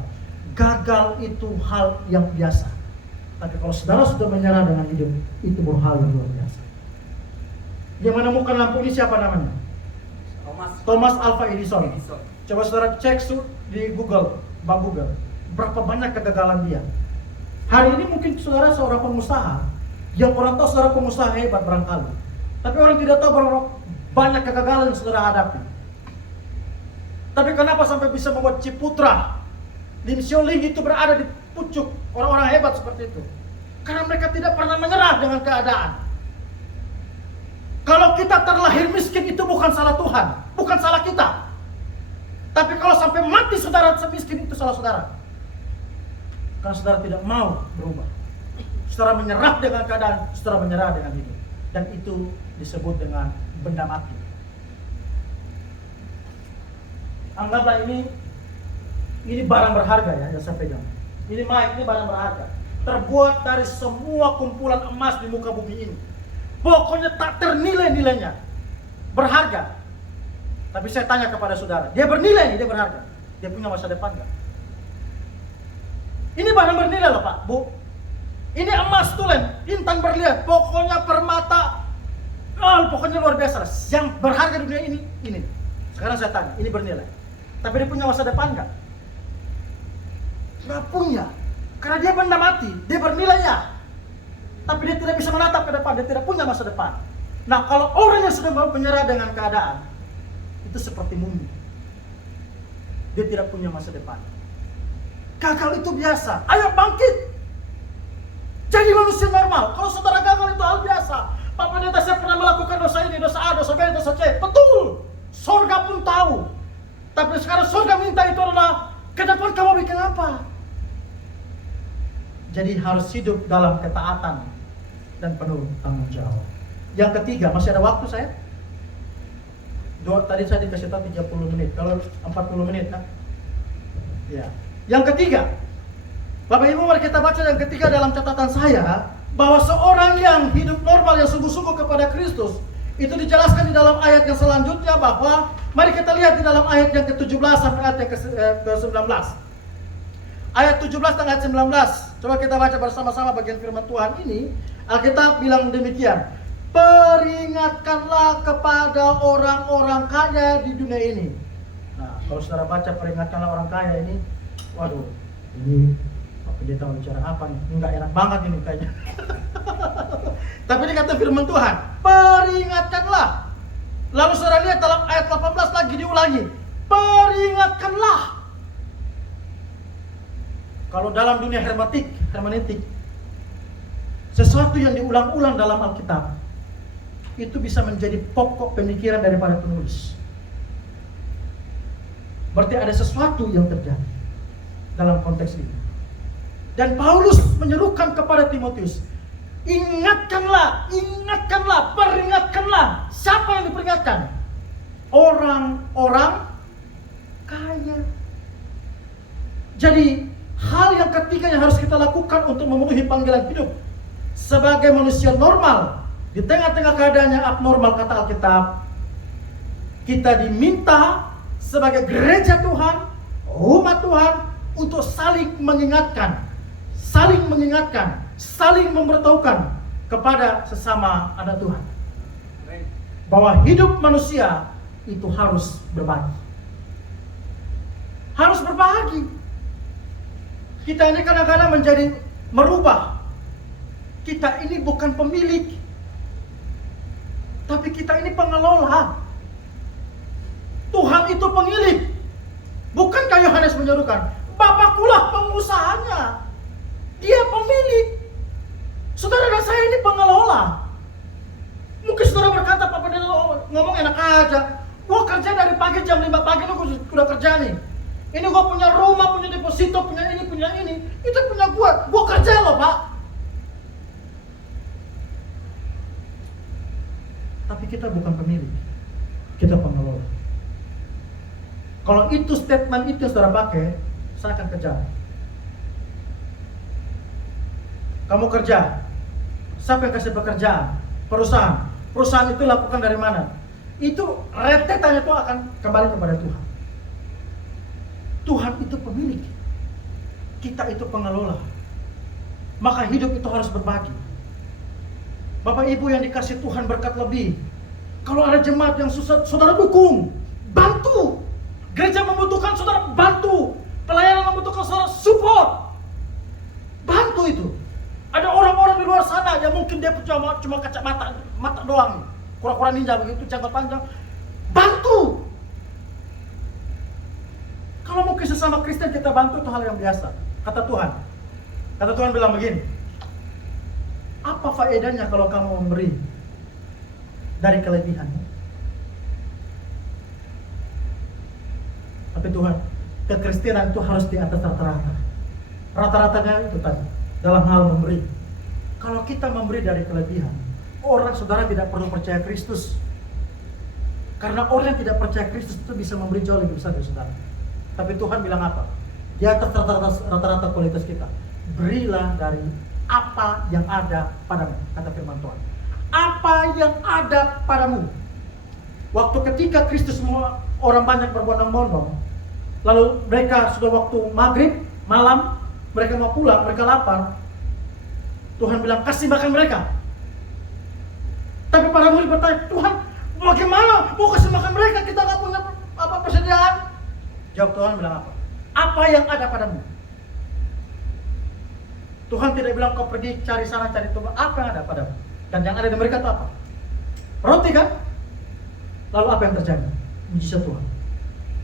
gagal itu hal yang biasa. Tapi kalau saudara sudah menyerah dengan hidup, itu bukan hal yang luar biasa. Yang menemukan lampu ini siapa namanya? Thomas Alva Edison. Coba saudara cek di Google, Bang Google, berapa banyak kegagalan dia. Hari ini mungkin saudara seorang pengusaha, yang orang tahu saudara pengusaha hebat barangkali, tapi orang tidak tahu berapa banyak kegagalan yang saudara hadapi. Tapi kenapa sampai bisa membuat Ciputra, Lim Sioling itu berada di pucuk orang-orang hebat seperti itu? Karena mereka tidak pernah menyerah dengan keadaan. Kalau kita terlahir miskin itu bukan salah Tuhan, bukan salah kita. Tapi kalau sampai mati saudara semiskin itu salah saudara. Karena saudara tidak mau berubah. Saudara menyerah dengan keadaan, saudara menyerah dengan hidup. Dan itu disebut dengan benda mati. Anggaplah ini barang berharga ya, yang saya pegang. Ini mic, ini barang berharga. Terbuat dari semua kumpulan emas di muka bumi ini. Pokoknya tak ternilai nilainya. Berharga. Tapi saya tanya kepada saudara, dia bernilai nih, dia berharga. Dia punya masa depan nggak? Ini barang bernilai loh Pak, Bu. Ini emas tulen, intan berlian, pokoknya permata. Pokoknya luar biasa. Yang berharga di dunia ini. Sekarang saya tanya, ini bernilai. Tapi dia punya masa depan nggak? Nggak punya. Karena dia benda mati, dia bernilai ya. Tapi dia tidak bisa menatap ke depan, dia tidak punya masa depan. Nah kalau orang yang sudah menyerah dengan keadaan, itu seperti mumi. Dia tidak punya masa depan. Gagal itu biasa. Ayo bangkit. Jadi manusia normal. Kalau saudara gagal itu hal biasa. Pak Pendeta saya pernah melakukan dosa ini, dosa A, dosa B, dosa C. Betul. Sorga pun tahu. Tapi sekarang sorga minta itu adalah, ke depan kamu bikin apa? Jadi harus hidup dalam ketaatan dan penuh tanggung jawab. Yang ketiga, masih ada waktu saya? Tadi saya dikasih tahu 30 menit, kalau 40 menit kan? Ya. Yang ketiga, Bapak Ibu, mari kita baca yang ketiga dalam catatan saya, bahwa seorang yang hidup normal, yang sungguh-sungguh kepada Kristus, itu dijelaskan di dalam ayat yang selanjutnya, bahwa mari kita lihat di dalam ayat yang ke-17 sampai ayat yang ke-19. Ayat 17 dan ayat 19. Coba kita baca bersama-sama bagian firman Tuhan ini. Alkitab bilang demikian. Peringatkanlah kepada orang-orang kaya di dunia ini. Nah, kalau saudara baca peringatkanlah orang kaya ini, waduh, ini Pak Pendeta mau bicara apa nih? Enggak enak banget ini kayaknya. Tapi ini kata firman Tuhan, peringatkanlah. Lalu saudara lihat dalam ayat 18 lagi diulangi, peringatkanlah. Kalau dalam dunia hermeneutik, sesuatu yang diulang-ulang dalam Alkitab itu bisa menjadi pokok pemikiran daripada penulis. Berarti ada sesuatu yang terjadi dalam konteks ini. Dan Paulus menyerukan kepada Timotius, ingatkanlah, peringatkanlah. Siapa yang diperingatkan? Orang-orang kaya. Jadi hal yang ketiga yang harus kita lakukan untuk memenuhi panggilan hidup sebagai manusia normal di tengah-tengah keadaan yang abnormal, kata Alkitab, kita diminta sebagai gereja Tuhan, umat Tuhan, untuk saling mengingatkan, saling memberitahukan kepada sesama anak Tuhan bahwa hidup manusia itu harus berbagi. Harus berbagi. Kita ini kadang-kadang menjadi merubah. Kita ini bukan pemilik, tapi kita ini pengelola. Tuhan itu pemilik. Bukankah Yohanes menyerukan, Bapakkulah pengusahanya, Dia pemilik. Saudara dan saya ini pengelola. Mungkin saudara berkata, Pak Pendeta ngomong enak aja, gua kerja dari pagi jam 5 pagi lu udah kerja nih. Ini gua punya rumah, punya deposito, punya ini. Itu punya gua kerja loh, Pak. Tapi kita bukan pemilik, kita pengelola. Kalau itu statement itu yang saudara pakai, saya akan kejar. Kamu kerja, siapa yang kasih pekerjaan? Perusahaan itu lakukan dari mana? Itu rentetannya itu akan kembali kepada Tuhan. Tuhan itu pemilik, kita itu pengelola. Maka hidup itu harus berbagi. Bapak Ibu yang dikasih Tuhan berkat lebih, kalau ada jemaat yang susah, saudara dukung, bantu. Gereja membutuhkan, saudara bantu. Pelayanan membutuhkan, saudara support, bantu itu. Ada orang-orang di luar sana yang mungkin dia cuma kacamata mata doang, kura-kura ninja begitu, janggut panjang, bantu. Kalau mungkin sesama Kristen kita bantu, itu hal yang biasa. Kata Tuhan bilang begini, apa faedahnya kalau kamu memberi dari kelebihan? Tapi Tuhan, kekristenan itu harus di atas rata-rata. Rata-ratanya itu tadi, dalam hal memberi. Kalau kita memberi dari kelebihan, orang saudara tidak perlu percaya Kristus. Karena orang yang tidak percaya Kristus itu bisa memberi jauh lebih besar dari saudara. Tapi Tuhan bilang apa? Di atas rata-rata kualitas kita, berilah dari apa yang ada padamu, kata firman Tuhan. Apa yang ada padamu. Waktu ketika Kristus semua orang banyak berbondong-bondong, lalu mereka sudah waktu maghrib, malam, mereka mau pulang, mereka lapar. Tuhan bilang, kasih makan mereka. Tapi para murid bertanya, Tuhan, bagaimana mau kasih makan mereka? Kita nggak punya persediaan. Jawab Tuhan bilang apa? Apa yang ada padamu? Tuhan tidak bilang kau pergi cari sana cari itu. Apa yang ada padamu? Dan yang ada di mereka itu apa? Roti kan? Lalu apa yang terjadi? Mujizat Tuhan.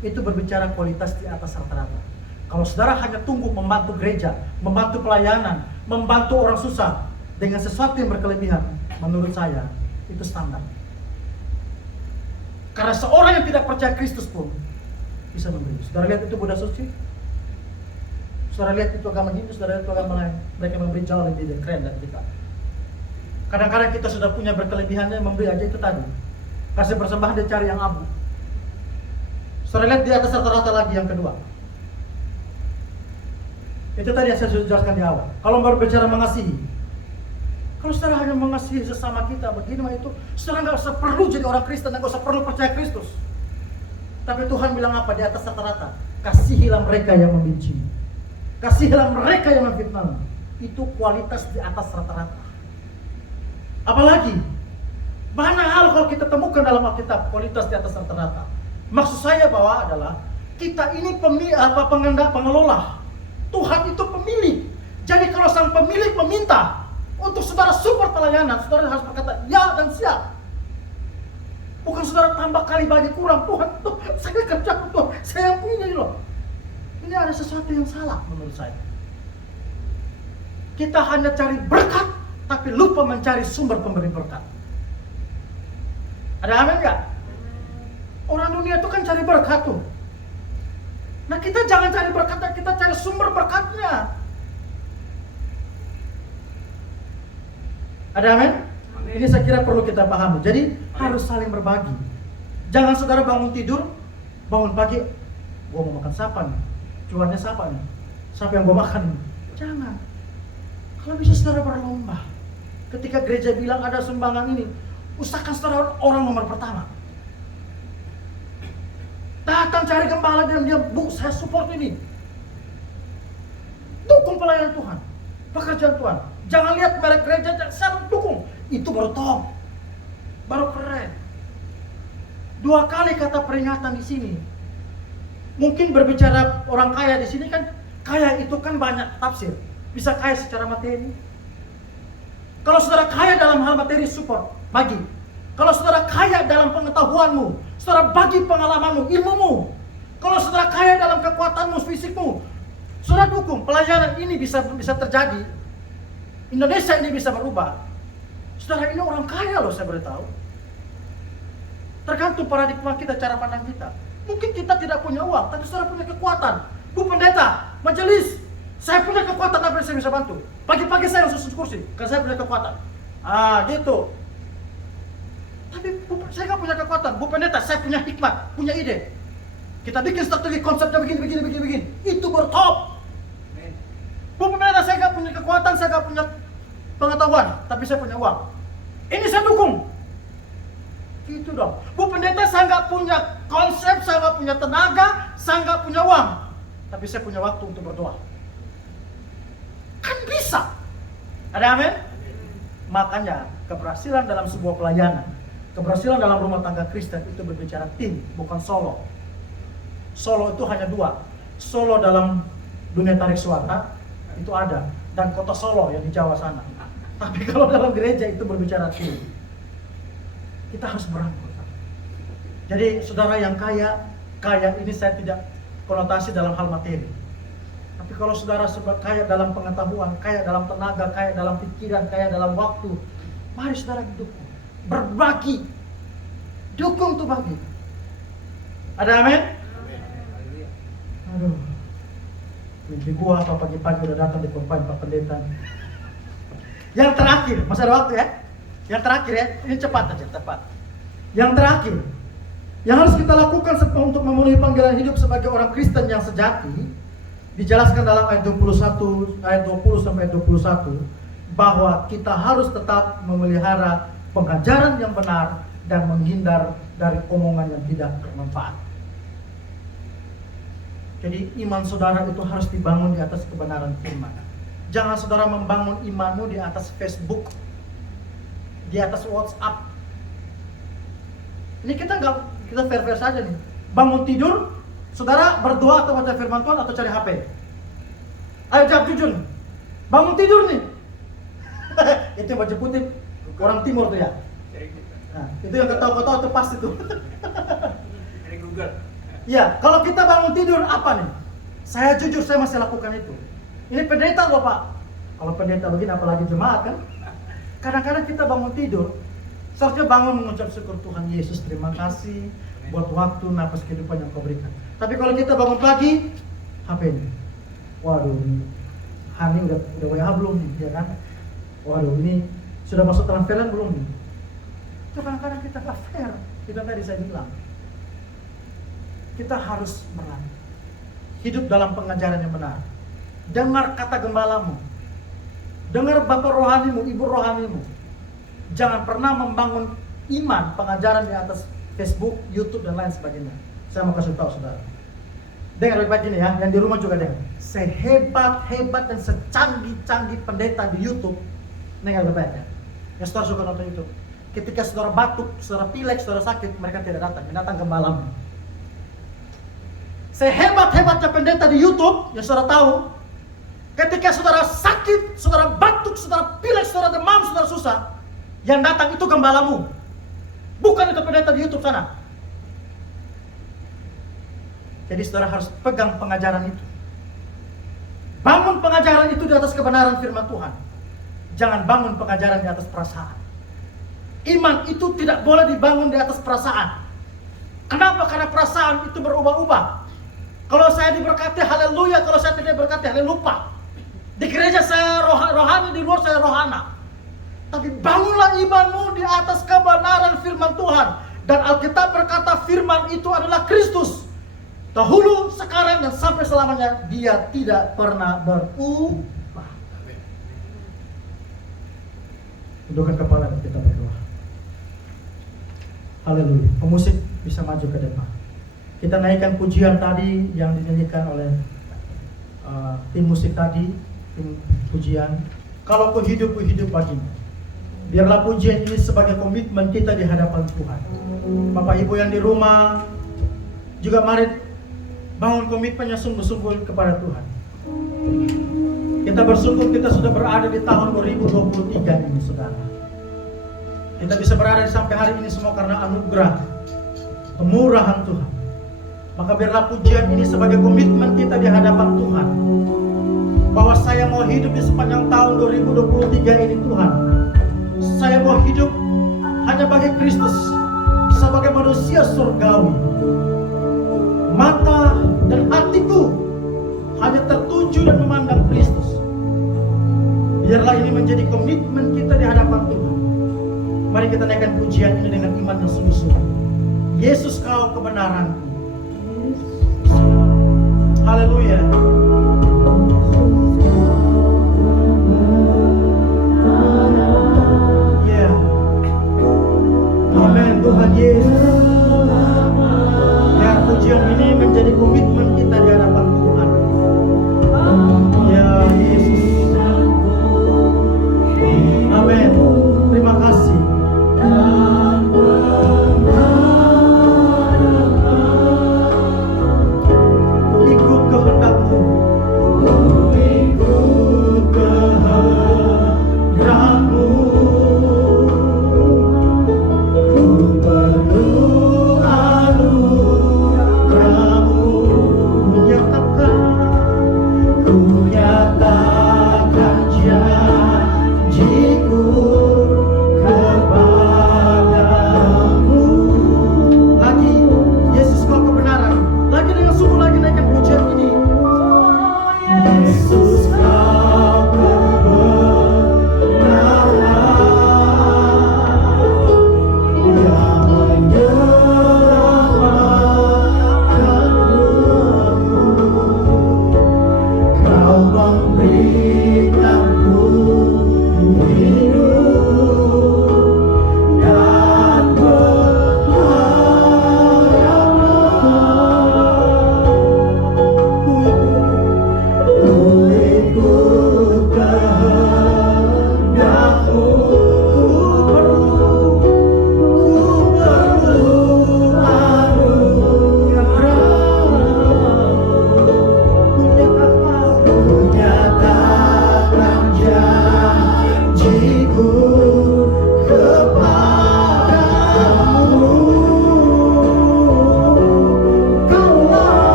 Itu berbicara kualitas di atas rata-rata. Kalau saudara hanya tunggu membantu gereja, membantu pelayanan, membantu orang susah dengan sesuatu yang berkelebihan, menurut saya itu standar. Karena seorang yang tidak percaya Kristus pun bisa memberi. Saudara lihat itu Bunda Suci. Saudara lihat itu agama Hindu, saudara lihat itu agama lain. Mereka memberi jauh lebih keren dari kita. Kadang-kadang kita sudah punya berkelebihannya memberi aja itu tadi. Kasih persembahan dia cari yang abu. Saudara lihat di atas rata-rata lagi yang kedua. Itu tadi yang saya sudah jelaskan di awal. Kalau baru bicara mengasihi, kalau saudara hanya mengasihi sesama kita begini mah itu, saudara nggak usah perlu jadi orang Kristen, nggak usah perlu percaya Kristus. Tapi Tuhan bilang apa di atas rata-rata? Kasihilah mereka yang membenci, kasihilah mereka yang memfitnah. Itu kualitas di atas rata-rata. Apalagi banyak hal kalau kita temukan dalam Alkitab kualitas di atas rata-rata. Maksud saya bahwa adalah kita ini pengelola. Tuhan itu pemilik. Jadi kalau sang pemilik meminta untuk saudara support pelayanan, saudara harus berkata ya dan siap. Bukan saudara tambah kali bagi kurang. Tuhan, saya kerja untuk saya yang punya ini loh. Ini ada sesuatu yang salah menurut saya. Kita hanya cari berkat, tapi lupa mencari sumber pemberi berkat. Ada amin nggak? Orang dunia itu kan cari berkat tuh. Nah kita jangan cari berkatnya, kita cari sumber berkatnya. Ada amin? Ini saya kira perlu kita pahami. Jadi harus saling berbagi. Jangan saudara bangun tidur, bangun pagi, gua mau makan siapa nih? Cuannya siapa nih? Siapa yang gua makan nih? Jangan. Kalau bisa saudara berlomba. Ketika gereja bilang ada sumbangan ini, usahakan saudara orang nomor pertama. Datang cari gembala dan dia, Bu, saya support ini. Dukung pelayanan Tuhan, pekerjaan Tuhan. Jangan lihat merek gereja, saya dukung. Itu baru top, baru keren. 2 kali kata peringatan di sini. Mungkin berbicara orang kaya di sini kan, kaya itu kan banyak tafsir. Bisa kaya secara materi. Kalau saudara kaya dalam hal materi, support, bagi. Kalau saudara kaya dalam pengetahuanmu, saudara bagi pengalamanmu, ilmumu. Kalau saudara kaya dalam kekuatanmu, fisikmu, saudara dukung. Pelayanan ini bisa terjadi. Indonesia ini bisa berubah. Saudara ini orang kaya loh, saya beritahu. Tergantung paradigma kita, cara pandang kita. Mungkin kita tidak punya uang, tapi saudara punya kekuatan. Bu pendeta, majelis, saya punya kekuatan, apa yang saya bisa bantu? Pagi-pagi saya harus susun kursi, karena saya punya kekuatan. Gitu. Tapi saya nggak punya kekuatan. Bu pendeta, saya punya hikmat, punya ide. Kita bikin strategi konsepnya begini. Itu baru top. Bu pendeta, saya nggak punya kekuatan, saya nggak punya pengetahuan, tapi saya punya uang. Ini saya dukung. Gitu dong. Bu pendeta, saya nggak punya konsep, saya nggak punya tenaga, saya nggak punya uang, tapi saya punya waktu untuk berdoa. Kan bisa. Ada amin? Makanya keberhasilan dalam sebuah pelayanan, keberhasilan dalam rumah tangga Kristen itu berbicara tim, bukan solo. Solo itu hanya 2. Solo dalam dunia tarik suara itu ada, dan kota Solo yang di Jawa sana. Tapi kalau dalam gereja itu berbicara tim. Kita harus merangkul. Jadi saudara yang kaya ini saya tidak konotasi dalam hal materi. Tapi kalau saudara kaya dalam pengetahuan, kaya dalam tenaga, kaya dalam pikiran, kaya dalam waktu, mari saudara dukung. Berbagi. Dukung tuh bagi. Ada amin? Aduh. Mimpi gua apa pagi-pagi udah datang di korban Pak Pendeta. Yang terakhir, masih ada waktu ya? Yang terakhir ya, ini cepat aja, tepat. Yang terakhir, yang harus kita lakukan untuk memenuhi panggilan hidup sebagai orang Kristen yang sejati, dijelaskan dalam ayat 21, ayat 20 sampai 21, bahwa kita harus tetap memelihara pengajaran yang benar dan menghindar dari omongan yang tidak bermanfaat. Jadi iman saudara itu harus dibangun di atas kebenaran firman. Jangan saudara membangun imanmu di atas Facebook, di atas WhatsApp. Ini kita fair-fair saja nih. Bangun tidur, saudara berdoa atau baca firman Tuhan atau cari HP? Ayo jawab jujur. Bangun tidur nih. Itu yang baju putih orang timur tuh ya. Nah, itu yang ketawa-ketawa itu pasti tuh. Dari Google. Ya, kalau kita bangun tidur apa nih? Saya jujur saya masih lakukan itu. Ini pendeta loh Pak. Kalau pendeta begini apalagi jemaat kan? Kadang-kadang kita bangun tidur, seharusnya bangun mengucap syukur Tuhan Yesus, terima kasih buat waktu, nafas kehidupan yang kau berikan. Tapi kalau kita bangun pagi, HP ini. waduh, Hani udah WA belum nih, ya kan? Waduh, ini sudah masuk transferan belum nih? Itu kadang-kadang kita nggak fair. Kita tadi saya bilang, kita harus berani hidup dalam pengajaran yang benar. Dengar kata gembalamu, dengar bapak rohanimu, ibu rohanimu. Jangan pernah membangun iman pengajaran di atas Facebook, YouTube dan lain sebagainya. Saya mau kasih tahu saudara. Dengar baik-baik ini ya, yang di rumah juga dengar. Sehebat-hebat dan secanggih-canggih pendeta di YouTube, dengar baik-baik ya. Yang saudara suka nonton YouTube. Ketika saudara batuk, saudara pilek, saudara sakit, mereka tidak datang, datang gembalamu. Sehebat-hebatnya pendeta di YouTube, yang saudara tahu, ketika saudara sakit, saudara batuk, saudara pilek, saudara demam, saudara susah, yang datang itu gembalamu. Bukan itu pendeta di YouTube sana. Jadi saudara harus pegang pengajaran itu. Bangun pengajaran itu di atas kebenaran firman Tuhan. Jangan bangun pengajaran di atas perasaan. Iman itu tidak boleh dibangun di atas perasaan. Kenapa? Karena perasaan itu berubah-ubah. Kalau saya diberkati, haleluya. Kalau saya tidak diberkati, haleluya. Di gereja saya rohani, di luar saya rohana. Tapi bangunlah imanmu di atas kebenaran firman Tuhan. Dan Alkitab berkata firman itu adalah Kristus. Dahulu, sekarang, dan sampai selamanya, dia tidak pernah berubah. Tundukkan kepala dan kita berdoa. Haleluya. Pemusik bisa maju ke depan. Kita naikkan pujian tadi yang dinyanyikan oleh tim musik tadi, tim pujian. Kalau ku hidup bagimu. Biarlah pujian ini sebagai komitmen kita di hadapan Tuhan. Bapak Ibu yang di rumah, juga mari bangun komitmennya sungguh-sungguh kepada Tuhan. Kita bersyukur kita sudah berada di tahun 2023 ini, saudara. Kita bisa berada sampai hari ini semua karena anugerah, kemurahan Tuhan. Maka biarlah pujian ini sebagai komitmen kita di hadapan Tuhan, bahwa saya mau hidup di sepanjang tahun 2023 ini Tuhan. Saya mau hidup hanya bagi Kristus, sebagai manusia surgawi. Mata dan hatiku hanya tertuju dan memandang Kristus. Biarlah ini menjadi komitmen kita di hadapan Tuhan. Mari kita naikkan pujian ini dengan iman yang sungguh-sungguh. Yesus, kau kebenaranku. Haleluya. Ya, amin Tuhan Yesus. Ya, pujian ini menjadi komitmen kita di hadapan Tuhan. Ya Yesus. Amin. Terima kasih. Ikut kehendak-Mu. Ikut kehendak-Mu. Ku perlu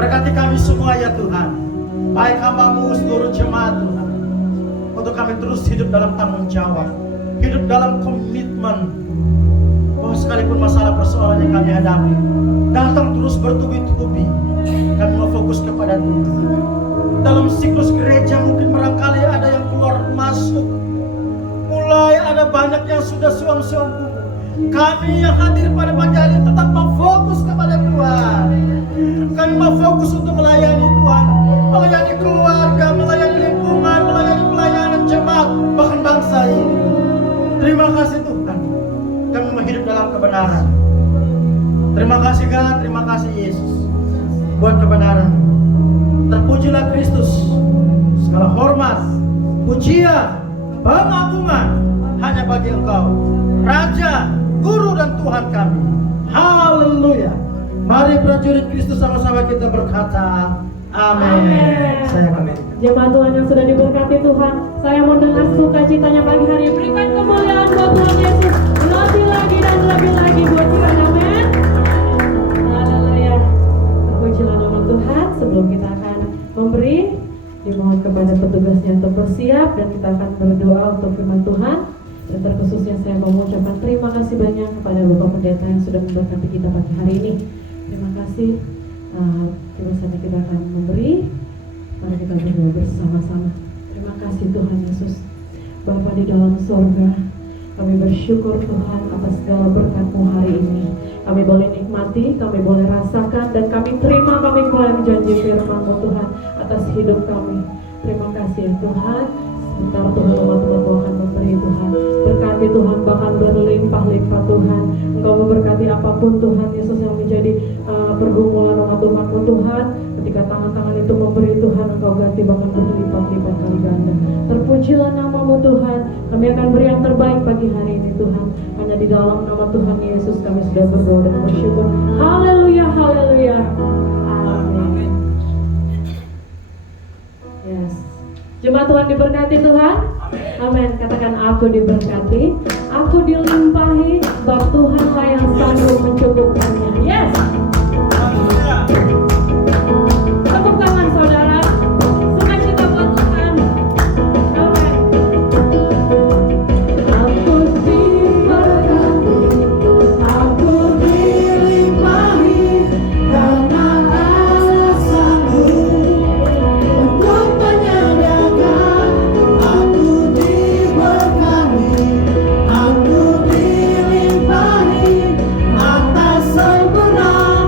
Berkati kami semua ya Tuhan. Baik hamba-Mu seluruh jemaat Tuhan. Untuk kami terus hidup dalam tanggung jawab, hidup dalam komitmen, bahwa sekalipun masalah persoalan yang kami hadapi datang terus bertubi-tubi, kami mau fokus kepada Tuhan. Dalam siklus gereja mungkin barangkali ada yang keluar masuk, mulai ada banyak yang sudah suam-suam kuku. Kami yang hadir pada pagi hari ini tetap mau fokus kepada Tuhan. Kami mau fokus untuk melayani Tuhan, melayani keluarga, melayani lingkungan, melayani pelayanan jemaat, bahkan bangsa ini. Terima kasih Tuhan, kami mau hidup dalam kebenaran. Terima kasih God, terima kasih Yesus buat kebenaran. Terpujilah Kristus. Segala hormat, pujian, pengagungan hanya bagi Engkau, Raja, Guru dan Tuhan kami. Haleluya. Mari prajurit Kristus sama-sama kita berkata amin. Saya akan Jemaat Tuhan yang sudah diberkati Tuhan, saya mau dengar sukacitanya pagi hari. Berikan kemuliaan buat Tuhan Yesus lebih lagi dan lebih lagi buat Tuhan. Amin. Haleluya. Pujilah nama Tuhan. Sebelum kita akan memberi, dimohon kepada petugasnya untuk bersiap dan kita akan berdoa untuk firman Tuhan. Dan terkhususnya saya mau mengucapkan terima kasih banyak kepada Bapak Pendeta yang sudah memberkati kita pagi hari ini. Terima kasih. Biasanya kita akan memberi. Mari kita berdoa bersama-sama. Terima kasih Tuhan Yesus. Bapa di dalam sorga, kami bersyukur Tuhan atas segala berkat-Mu hari ini. Kami boleh nikmati, kami boleh rasakan, dan kami terima, kami mulai menjanji firman-Mu Tuhan atas hidup kami. Terima kasih ya Tuhan. Sebentar Tuhan, teman-teman akan memberi Tuhan. Berkati Tuhan, bahkan berlimpah-limpah Tuhan. Engkau memberkati apapun Tuhan Yesus yang menjadi pergumulan umat-Mu Tuhan. Ketika tangan-tangan itu memberi Tuhan, Engkau ganti bahkan berlipat-lipat kali ganda. Terpujilah nama-Mu Tuhan. Kami akan beri yang terbaik pagi hari ini Tuhan. Hanya di dalam nama Tuhan Yesus kami sudah berdoa dan bersyukur. Haleluya, haleluya. Amin. Yes. Jemaat Tuhan diberkati Tuhan. Amin. Katakan aku diberkati, aku dilimpahi, sebab Tuhanlah yang sanggup mencukupkannya. Yes. Tepuk tangan saudara. Sukacita buat Tuhan. Amin. Aku diberkati, aku dilimpahi, karena Allah sanggup untuk menyediakan. Aku diberkati, aku dilimpahi atas sempurna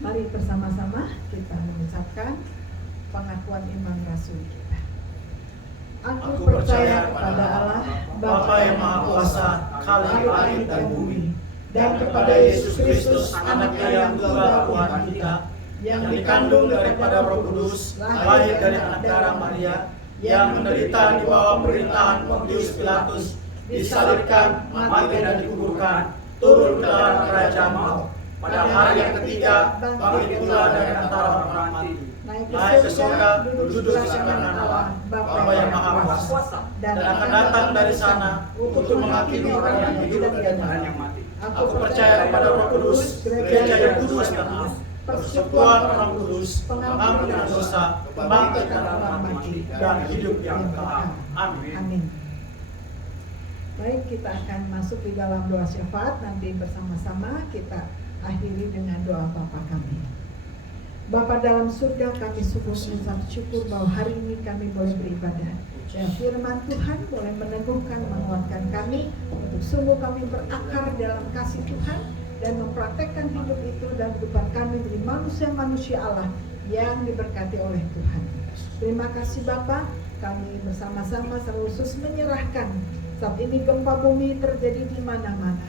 Mari bersama-sama kita mengucapkan pengakuan iman rasul kita. Aku percaya kepada Allah, Bapa yang Maha Kuasa, Khalik langit dan bumi, dan kepada Yesus Kristus, anaknya yang tunggal Tuhan kita, yang dikandung daripada Roh Kudus, lahir dari anak darah Maria, yang menderita di bawah pemerintahan Pontius Pilatus, disalibkan, mati dan dikuburkan, turun ke dalam kerajaan maut. Pada hari yang ketiga, bangkit pula dari antara orang mati, naik ke surga, duduk di kanan Allah, Bapa yang Maha Kuasa, dan akan datang dari sana untuk menghakimi orang yang hidup dan yang mati. Aku percaya kepada Roh Kudus, gereja yang kudus dan am, persekutuan orang kudus, pengampunan dosa, kebangkitan orang mati, dan hidup yang kekal. Amin. Amin. Baik, kita akan masuk di dalam doa syafaat. Nanti bersama-sama kita akhiri dengan doa Bapa kami. Bapa dalam surga, kami sungguh mengucap syukur bahwa hari ini kami boleh beribadah, dan firman Tuhan boleh meneguhkan, menguatkan kami untuk sungguh kami berakar dalam kasih Tuhan dan mempraktekkan hidup itu dan kehidupan kami menjadi manusia-manusia Allah yang diberkati oleh Tuhan. Terima kasih Bapa, kami bersama-sama secara khusus menyerahkan. Saat ini gempa bumi terjadi di mana-mana,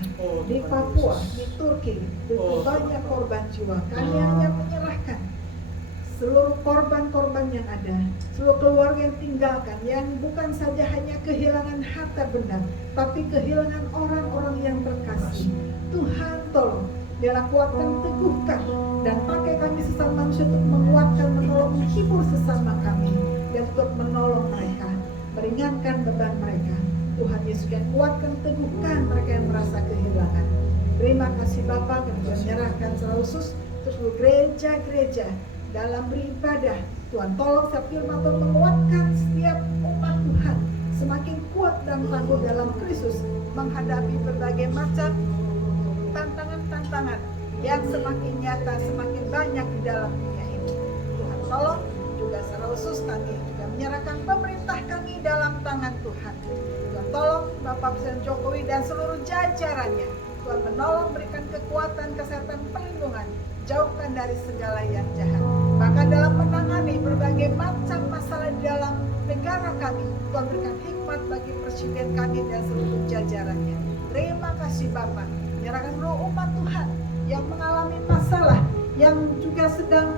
di Papua, di Turki, begitu banyak korban jiwa. Kami hanya menyerahkan seluruh korban-korban yang ada, seluruh keluarga yang tinggalkan, yang bukan saja hanya kehilangan harta benda, tapi kehilangan orang-orang yang terkasih. Tuhan tolong, biarlah kuatkan, teguhkan, dan pakai kami sesama manusia untuk menguatkan, menolong, menghibur sesama kami, dan untuk menolong mereka, meringankan beban mereka. Tuhan Yesus yang kuatkan, teguhkan mereka yang merasa kehilangan. Terima kasih Bapa, kami menyerahkan secara khusus untuk seluruh gereja-gereja dalam beribadah. Tuhan tolong setiap firman Tuhan menguatkan setiap umat Tuhan semakin kuat dan tangguh dalam Kristus menghadapi berbagai macam tantangan-tantangan yang semakin nyata, semakin banyak di dalam dunia ini. Tuhan tolong juga secara khusus kami juga menyerahkan pemerintah kami dalam tangan Tuhan. Tuhan tolong Bapak Presiden Jokowi dan seluruh jajarannya. Tuhan menolong, berikan kekuatan, kesehatan, perlindungan, jauhkan dari segala yang jahat. Bahkan dalam menangani berbagai macam masalah di dalam negara kami, Tuhan berikan hikmat bagi presiden kami dan seluruh jajarannya. Terima kasih Bapak. Menyerahkan seluruh umat Tuhan yang mengalami masalah, yang juga sedang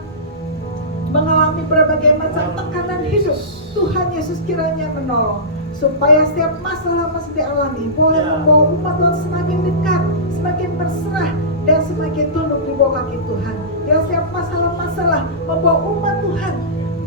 mengalami berbagai macam tekanan hidup. Tuhan Yesus kiranya menolong supaya setiap masalah dialami boleh membawa umat Tuhan semakin dekat, semakin berserah, dan semakin tunduk di bawah kaki Tuhan. Ya, setiap masalah membawa umat Tuhan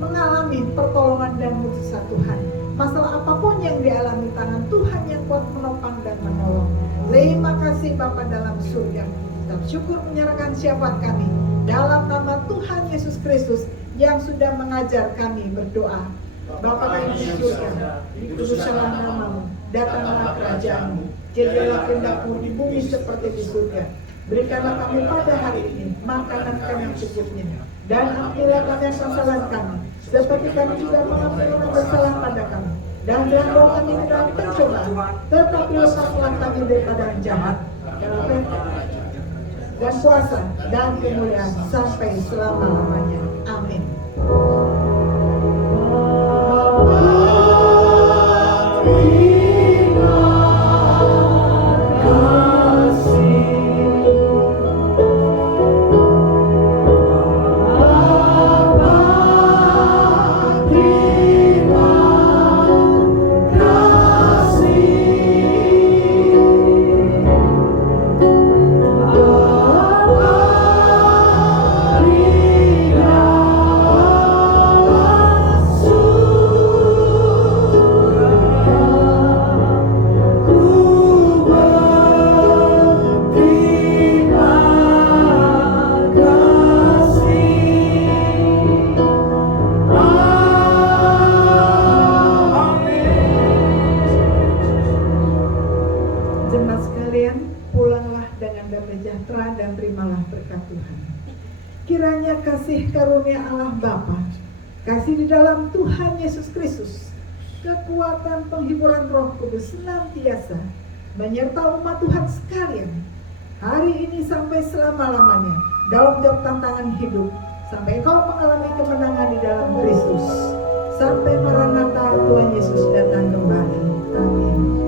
mengalami pertolongan dan mujizat Tuhan. Masalah apapun yang dialami, tangan Tuhan yang kuat menopang dan menolong. Terima kasih Bapa dalam surga. Kita syukur menyerahkan syafaat kami dalam nama Tuhan Yesus Kristus yang sudah mengajar kami berdoa. Bapa kami di surga, dikuduskanlah namamu, datanglah kerajaanmu, jadilah kehendakmu di bumi seperti di surga. Berikanlah kami pada hari ini makanan kami yang cukupnya, dan ampunilah kami kesalahan kami, seperti kami juga mengampuni orang bersalah pada kami. Dan jangan bawa kami ke dalam pencobaan, tetapi lepaslah kami daripada yang jahat. Dan kuasa dan kemuliaan sampai selama-lamanya. Amin. Kiranya kasih karunia Allah Bapa, kasih di dalam Tuhan Yesus Kristus, kekuatan penghiburan Roh Kudus senantiasa menyertai umat Tuhan sekalian hari ini sampai selama-lamanya dalam tiap tantangan hidup, sampai kau mengalami kemenangan di dalam Kristus, sampai Maranatha Tuhan Yesus datang kembali. Amin.